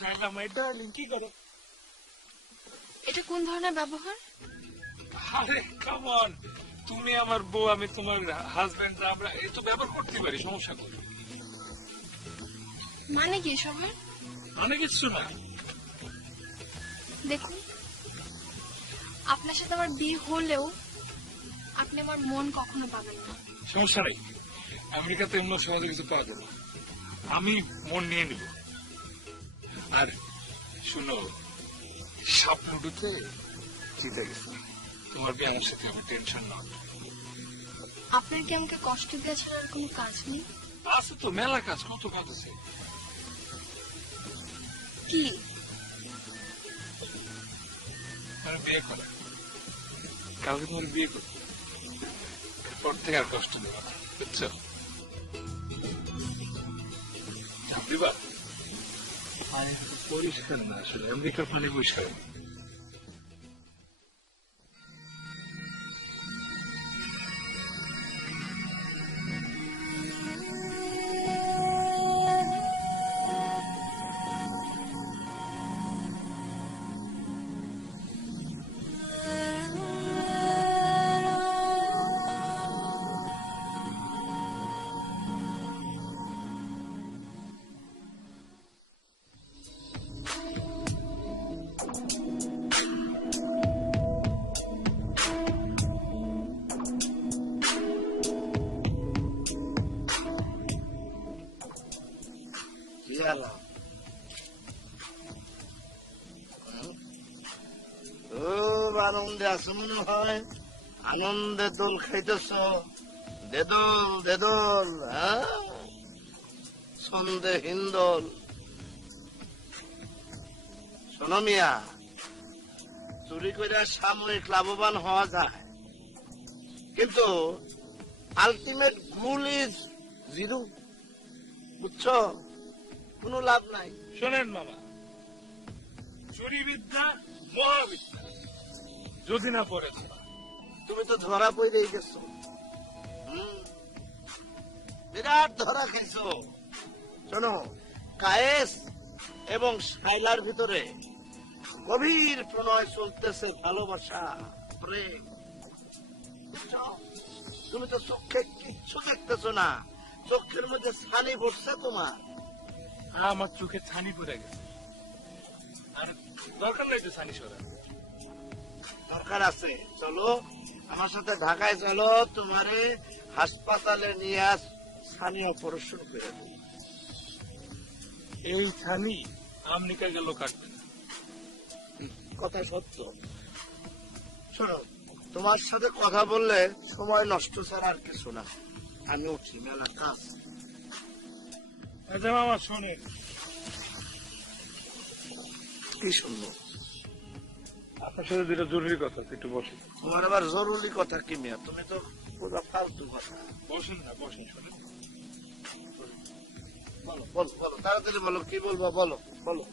শায়লা মাই ডার্লিং কি করো? এটা কোন ধরনের ব্যবহার? আরে কাম অন, তুমি আমার বউ, আমি তোমার হাজবেন্ড, আমরা এই তো ব্যবহার করতে পারি, সমস্যা করি। মানে কি এসবের? অনেক কিছু না। দেখুন, আপনার সাথে আমার বিয়ে হলেও আপনি আমার মন কখনো পাবেন না। সমস্যা নেই, আমেরিকাতে এমন সহজে কিছু পাওয়া যাবে না। আমি মন নিয়ে নিব। আর শুনো, স্বপ্নটুতে জিতে গেছে, তোমার বিয়ে আমার সাথে হবে, টেনশন না। আপনার কি আমাকে কষ্ট দেওয়া ছাড়া আর কোনো কাজ নেই? আছে তো মেলা কাজ, কত কাজ আছে। কি? মানে বিয়ে করা, কালকে তোমার বিয়ে করতে, এরপর থেকে আর কষ্ট নেব না, বুঝছো? চাপ দিবা? পানি পরিষ্কার না, আসলে আমেরিকার পানি পরিষ্কার না। খুব আনন্দে আছো মনে হয়, আনন্দে দোল খাইতেছ, দেদল দেদল, হ্যাঁ, সন্ধে হিন্দল। শোনো মিয়া, চুরি করে সাময়িক লাভবান হওয়া যায়, কিন্তু আলটিমেট গোল ইজ জিরো, বুঝছো? কোনো লাভ নাই। শোনেন মামা, চুরি বিদ্যা মহাবিদ্যা, যদি না পড়ে ধরা। তুমি তো ধরা পড়েই গেছো, বিরাট ধরা খাইছো। শোনো, কায়েস এবং শাইলার ভিতরে গভীর প্রণয় চলতেছে, ভালোবাসা, প্রেম। বুঝছো? তুমি তো চোখে কিচ্ছু দেখতেছো না, চোখের মধ্যে ছানি পড়ছে তোমার। আমার চোখে ছানি পড়ে গেছে, আর দরকার নাই তো ছানি সরা। দরকার আছে, চলো আমার সাথে ঢাকায় চলো, তোমারে হাসপাতালে নিয়ে ছানি অপারেশন করে দেবো। এই ছানি আমেরিকা গেল কাটবে না। কথা সত্য। শোনো, তোমার সাথে কথা বললে সময় নষ্ট ছাড়া আর কিছু না। আমি উঠি, মেলা কাজ। আচ্ছা মামা শোনেন, কি শুনবো? আপনার সাথে দুটো জরুরি কথা আছে, একটু বসেন। তোমার আবার জরুরি কথা কি মিয়া? তুমি তো পুরো ফালতু কথা। বসেন না, বসেন, শোনেন। বলো বলো বলো, তাড়াতাড়ি বলো, কি বলবো বলো বলো।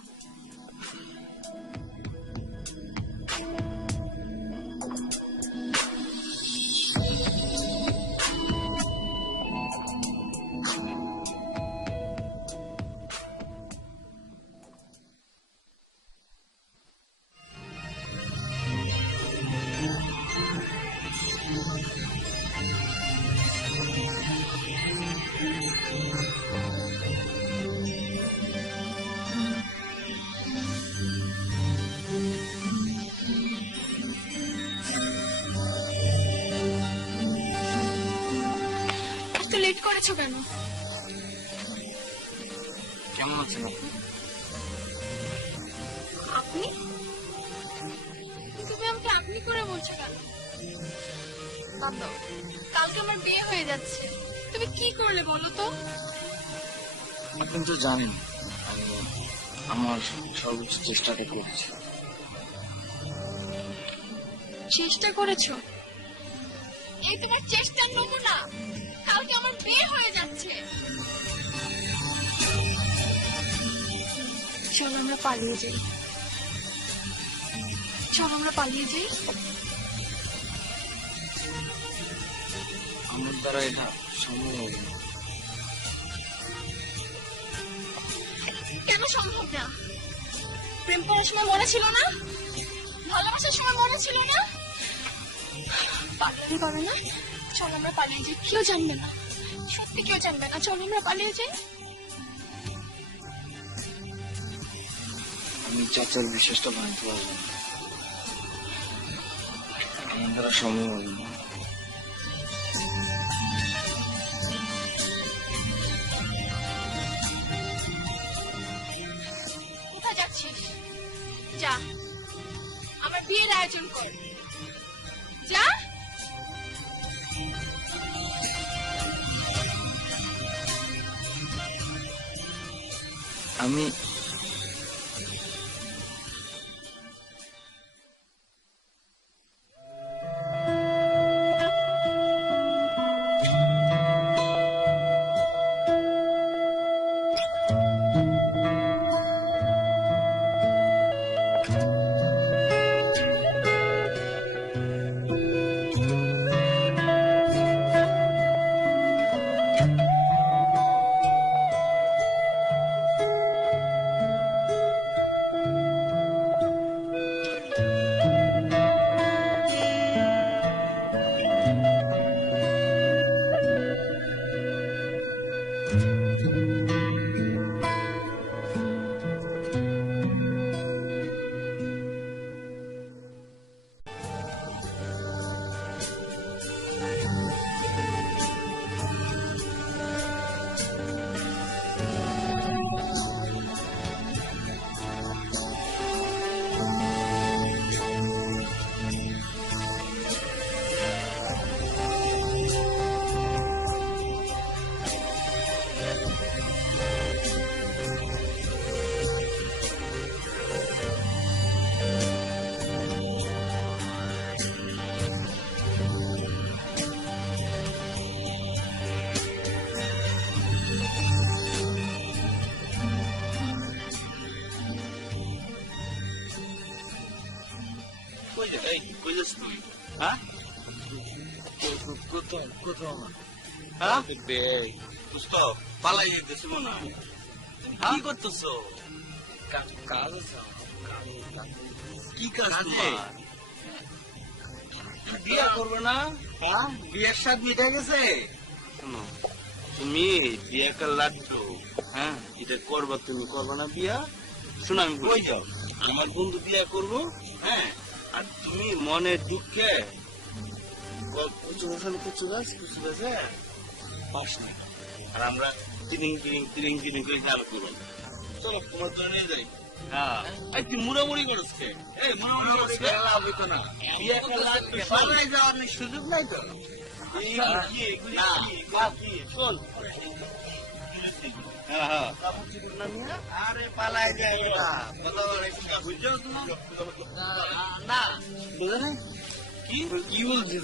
এত লেট করেছো কেন? কেমন আছেন আপনি? তুমি আমাকে আপনি করে বলছো কেন? বাদ দাও, কালকে আমার বিয়ে হয়ে যাচ্ছে, তুমি কি করলে বলো তো? আপনি তো জানেন আমি আমার সর্বোচ্চ চেষ্টাটা করছি। চেষ্টা করেছো? এই তোমার চেষ্টার নমুনা। কালকে আমার বিয়ে হয়ে যাচ্ছে। চলো আমরা পালিয়ে যাই, চলো আমরা পালিয়ে যাই। আমার দ্বারা এটা সম্ভব হবে না। কেন সম্ভব না? প্রেম করার সময় মনে ছিল না, ভালোবাসার সময় মনে ছিল না। পালাতে পারবে না? চল আমরা পালিয়ে যাই, কেউ জানবে না, সত্যি কেউ জানবে না। চল আমরা পালিয়ে যাই। আমি চাচার বিশ্বাসটা ভাঙতে পারবো না, আমার দ্বারা সম্ভব হবে না। কোথায় যাচ্ছিস? যা, আমার বিয়ের আয়োজন কর। যা। আমি কই যা এই কই যাস তুই? হ্যাঁ কোথাও কোথাও না। হ্যাঁ দোস্ত পালাই যেতেছি মনে হয়। তুমি কি করতেছো? কাজ আছে আমার, কি কাজ কাজে? তোমার? বিয়ে করবে না? হ্যাঁ, বিয়ের স্বাদ মিটে গেছে। শোনো, তুমি বিয়ে লাড্ডু, হ্যাঁ এটা করবা, তুমি করবা না বিয়া? শোনো আমি কই যাও, আমার বন্ধু বিয়ে করবো, হ্যাঁ, আর তুমি মনে দুঃখে কুচু গাছ পাস না, আর আমরা তিরিং করে জাল করবো। চলো তোমার জন্য নিয়ে যাই। হ্যাঁ, এই তুই মুড়ামুড়ি করছ কে? এই মুড়ামুড়ি করছ কে? লাভ হইতো না। বিয়ে একটা লাগবে, পালাই যাওয়ার সুযোগ নাই তো। আরে পালাই যায় না, বুঝছো না? বুঝে নাই কি বলছি?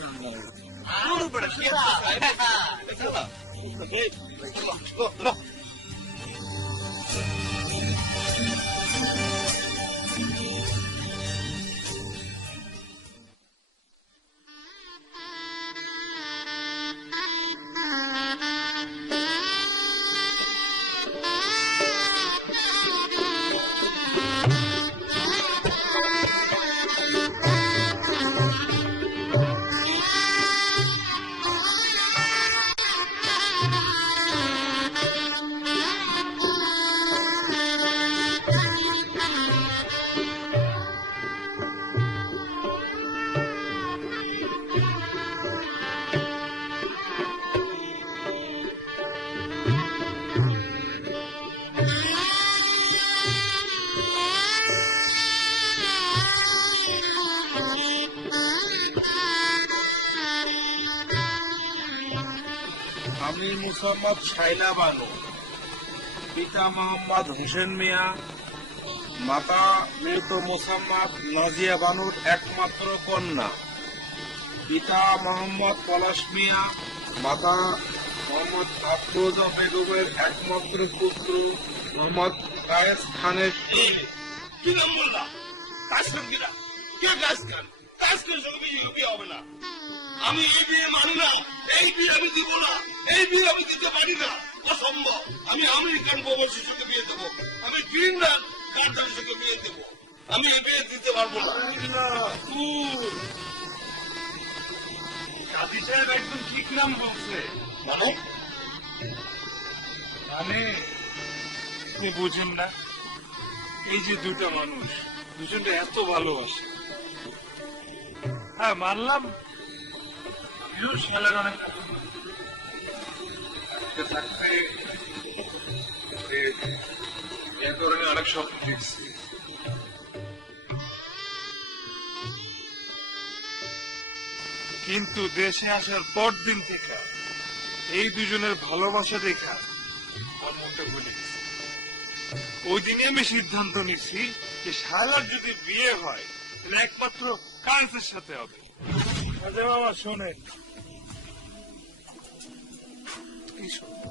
আমি মোহাম্মদ শাইলা বানু, পিতা মোহাম্মদ হোসেন মিয়া, মাতা মৃত মোহাম্মদ নাজিয়া বানুর একমাত্র কন্যা, পিতা মোহাম্মদ পলাশ মিয়া, মাতা মোহাম্মদ আফরোজা বেগমের একমাত্র পুত্র মোহাম্মদ কায়েস খানের কি নাম বললা? কাজ খান কিনা? কে কাজ খান? কাজ করে সঙ্গে বিয়ে হবে না। আমি এই বিয়ে মানি না, এই বিয়ে আমি দিব না, এই বিয়ে আমি দিতে পারি না, অসম্ভব। আমি আমেরিকান প্রবাসীর সঙ্গে বিয়ে দেবো, আমি গ্রিনল্যান্ড কার্টারের সঙ্গে বিয়ে দেবো। আমি এই বিয়ে দিতে পারবো না। কাজী সাহেব একদম ঠিক নাম বলছে। মানে মানে আপনি বুঝেন না, এই যে দুটো মানুষ দুজনটা এত ভালোবাসে। হ্যাঁ মানলাম শালার অনেক থাকতে এ ধরনের অনেক স্বপ্ন দেখছি, কিন্তু দেশে আসার পর দিন থেকে এই দুজনের ভালোবাসা দেখা আমার মনটা ভুলে গেছে। ওই দিনে আমি সিদ্ধান্ত নিচ্ছি যে শালার যদি বিয়ে হয় তাহলে একমাত্র কাজের সাথে হবে। আচ্ছা বাবা শোনেন, কি শোনেন?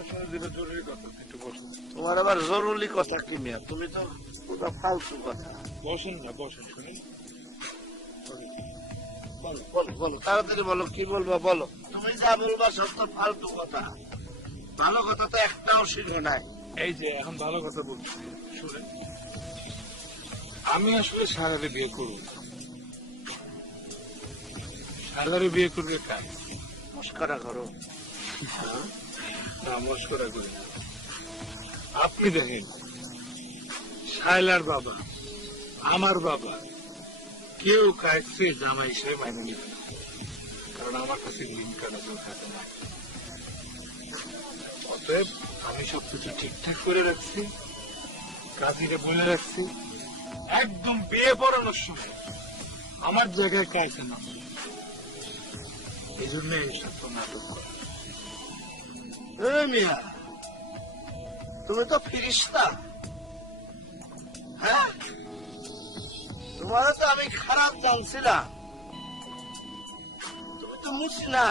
আপনার যেটা জরুরি কথা একটু বসুন। তোমার আবার জরুরি কথা কি মিয়া? তুমি তো পুরো ফালতু কথা। বসেন না, বসেন শুনেন। বলো বলো বলো, তাড়াতাড়ি বলো, কি বলবা বলো। তুমি যা বলবা সব তো ফালতু কথা, ভালো কথা তো একটাও শিখো নাই। এই যে এখন ভালো কথা বলছি শুনেন, আমি আসলে সারারে বিয়ে করব। সারারে বিয়ে করবে কাজ মস্করা করো। নমস্কার করি। আপনি দেখেন শায়লার বাবা আমার বাবা কেউ কাছে জামাই হিসেবে মাইনে নিবে না, কারণ আমার কাছে গ্রিন কার্ড আছে, হাতে নাই। অতএব আমি সবকিছু ঠিকঠাক করে রাখছি, কাজীরে বলে রাখছি একদম বিয়ে পড়ানোর সময় আমার জায়গায় কাছে না। এই জন্য এইসব নাটক করে। মিয়া তুমি তো ফিরিস্তা, হ্যাঁ? তোমারও তো আমি খারাপ জানছিলাম। তুমি তো মুসনা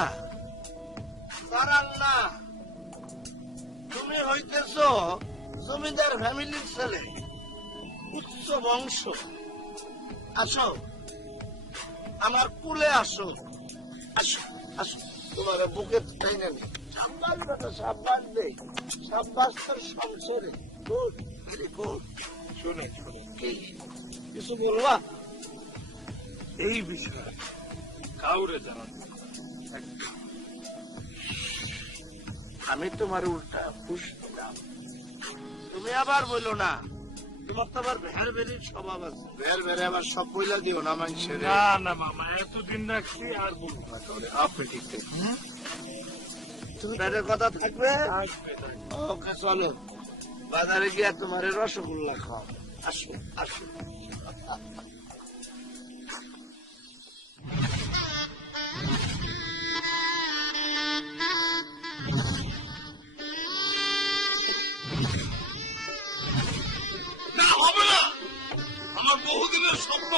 তারান না, তুমি হইতেছ জমিদার ফ্যামিলির ছেলে, উচ্চ বংশ। আসো আমার কুলে, আসো আসো আসো, তোমার বুকে টেনে নি। সাব্বাস বেটা, সাব্বাস দে, সাব্বাস তোর সংসারে। Good, very good. শুনে শুনে কি কিছু বলবা? এই বিষয়ে কাউরে জানানো একদম। আমি তোমার উল্টা খুশ দিলাম, তুমি আবার বললো না। তোমার তো আবার ভের ভেরির স্বভাব আছে, ভের ভেরে আবার সব বইলা দিও না মানুষের। না না মামা, এতদিন রাখছি আর বলবো না কাউরে। আপনি ঠিক দেখছেন। তুমি ভেরের কথা থাকবে। আসবে না। ওকে চলো, বাজারে গিয়া তোমার রসগোল্লা খাও। আসো আসো। না, হবে না। আমার বহুদিনের স্বপ্ন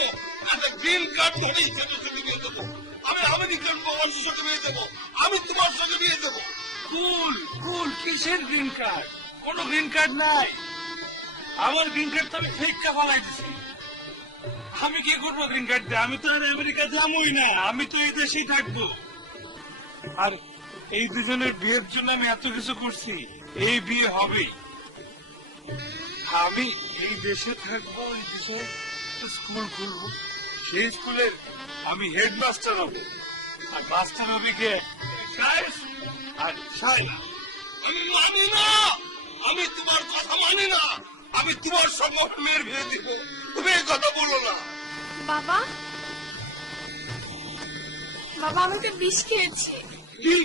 একটা গ্রিন কার্ড ধরে ছেলের সঙ্গে বিয়ে দেবো। আমি আমেরিকান প্রবাসীর সঙ্গে বিয়ে দেবো। আমি তোমার সঙ্গে বিয়ে দেবো। কুল কুল কিসের গ্রিন কার্ড? কোনো গ্রিন কার্ড নাই। আমার গ্রিন কার্ড তো আমি ফেক্কা ফেলাই দিছি। আমি কি করবো গ্রিন কার্ড দিয়ে? আমি তো আর আমেরিকা যাবোই না, আমি তো এই দেশেই থাকবো। আর এই দুজনের বিয়ের জন্য আমি এত কিছু করছি, এই বিয়ে হবেই। আমি এই দেশে থাকবো, এই দেশে স্কুল খুলবো, সেই স্কুলের আমি হেডমাস্টার হবো, আর মাস্টার হবে কে? সাহেব আর শায়লা। আমি মানি না, আমি তোমার কথা মানি না। আমি তোমার সঙ্গে মেয়ের বিয়ে দিব। তুমি এই কথা বলো না। বাবা, বাবা আমি তো বিষ খেয়েছি। কি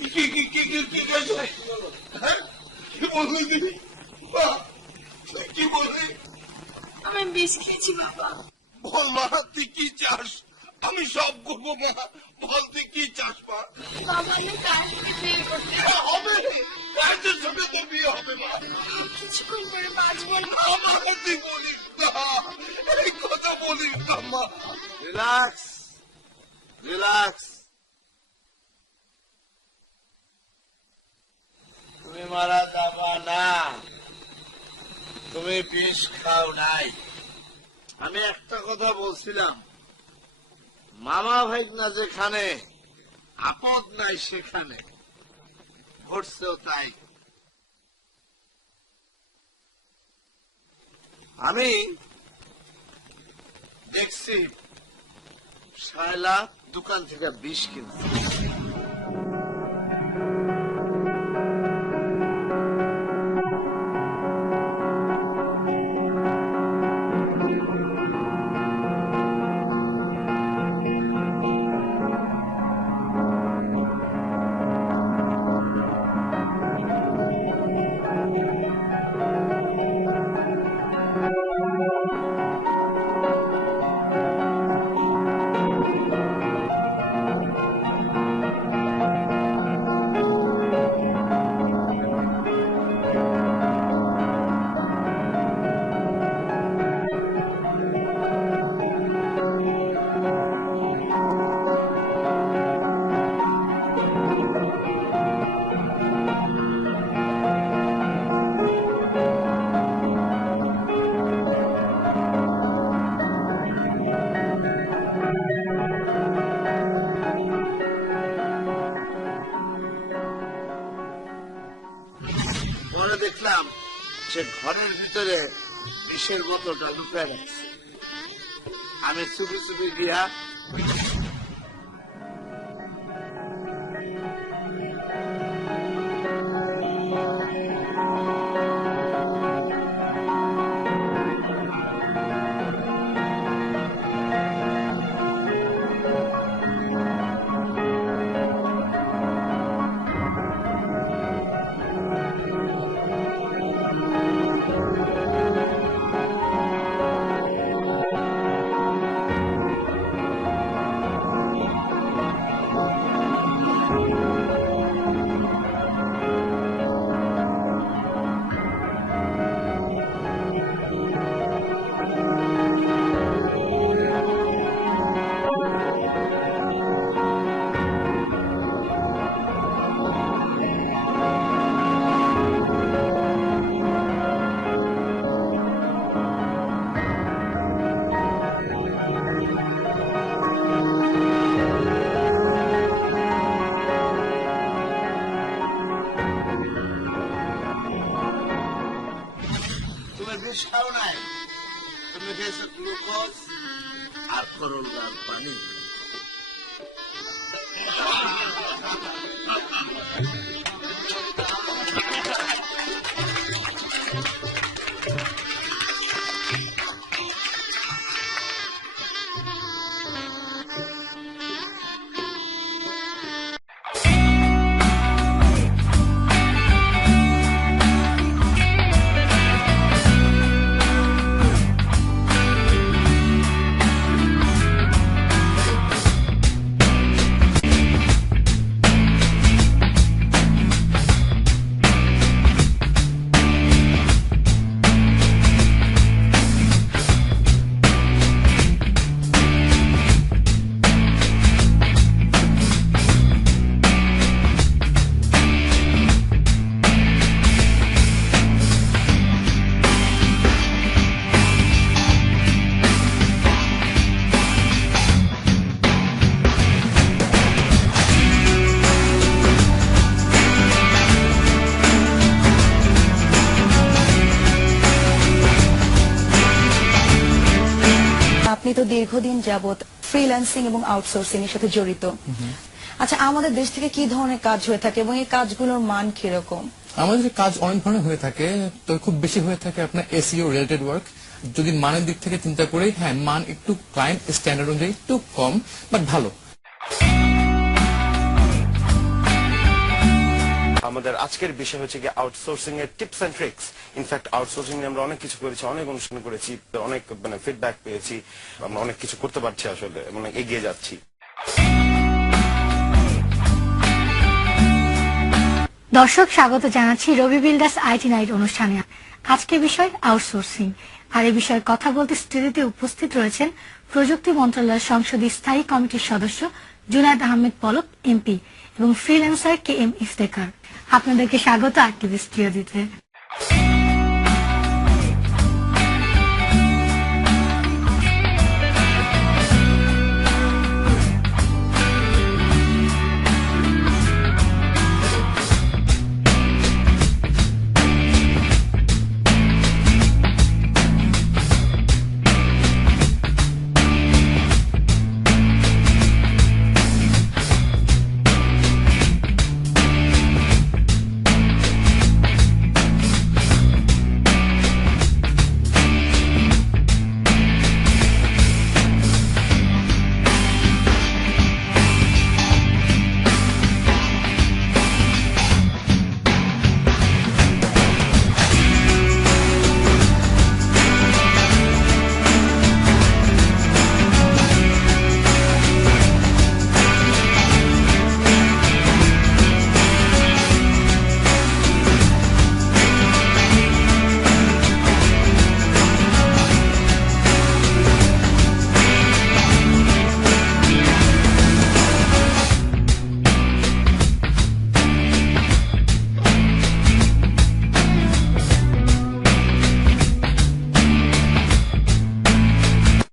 কি কি কি কি কি কি খেয়েছো? হ্যাঁ? কি বললি তুমি? বাহ, কি বললি? আমি বিষ খেয়েছি বাবা। বল মা, তুই কি চাস? আমি সব করবো মা। বল তুই কি চাস মা? বাবা আমি কার সাথে বিয়ে করতে হ্যাঁ, হবে। কাজের সঙ্গে তোর বিয়ে হবে মা। কিছুক্ষণ পরে বাঁচবো না। মা, তুই বলিস না, এই কথা বলিস না মা। Relax relax. তুমি মারা যাবা না, তুমি বিষ খাও নাই। আমি একটা কথা বলছিলাম, মামা ভাইগনা যেখানে, আপদ নাই সেখানে, ঘটছেও তাই। আমি দেখছি শায়লা দোকান থেকে বিষ কিনছে। পরে দেখলাম সে ঘরের ভিতরে বিষের বোতলটা লুকিয়ে রাখছে। আমি চুপি চুপি গিয়া বিষ খাও নাই, তুমি খেয়েছো গ্লুকোজ আর করলার পানি। আপনি তো দীর্ঘদিন যাবত ফ্রিল্যান্সিং এবং আউটসোর্সিং এর সাথে জড়িত। আচ্ছা, আমাদের দেশ থেকে কি ধরনের কাজ হয়ে থাকে এবং এই কাজগুলোর মান কিরকম? আমাদের কাজ অনেক ধরনের হয়ে থাকে, তো খুব বেশি হয়ে থাকে আপনার এসইও রিলেটেড ওয়ার্ক। যদি মানের দিক থেকে চিন্তা করি, হ্যাঁ মান একটু ক্লায়েন্ট স্ট্যান্ডার্ড অনুযায়ী একটু কম, বাট ভালো। আমাদের আজকের বিষয় হচ্ছে কি আউটসোর্সিং এর tips and tricks. In fact outsourcing এ আমরা অনেক কিছু করেছি, অনেক অনুষ্ঠান করেছি, অনেক ফিডব্যাক পেয়েছি, আমরা অনেক কিছু করতে পারছি, আসলে মানে এগিয়ে যাচ্ছি। দর্শক, স্বাগত জানাচ্ছি রবি বিল্ডার্স আইটি নাইট অনুষ্ঠানে। আজকের বিষয় আউটসোর্সিং, আর এই বিষয়ে কথা বলতে স্টুডিওতে উপস্থিত রয়েছেন প্রযুক্তি মন্ত্রণালয়ের সংসদীয় স্থায়ী কমিটির সদস্য জুনায়েদ আহমেদ পলক এমপি এবং ফ্রিল্যান্সার KM ইফতেখার। আপনাদেরকে স্বাগত আরটিভি স্টুডিওতে।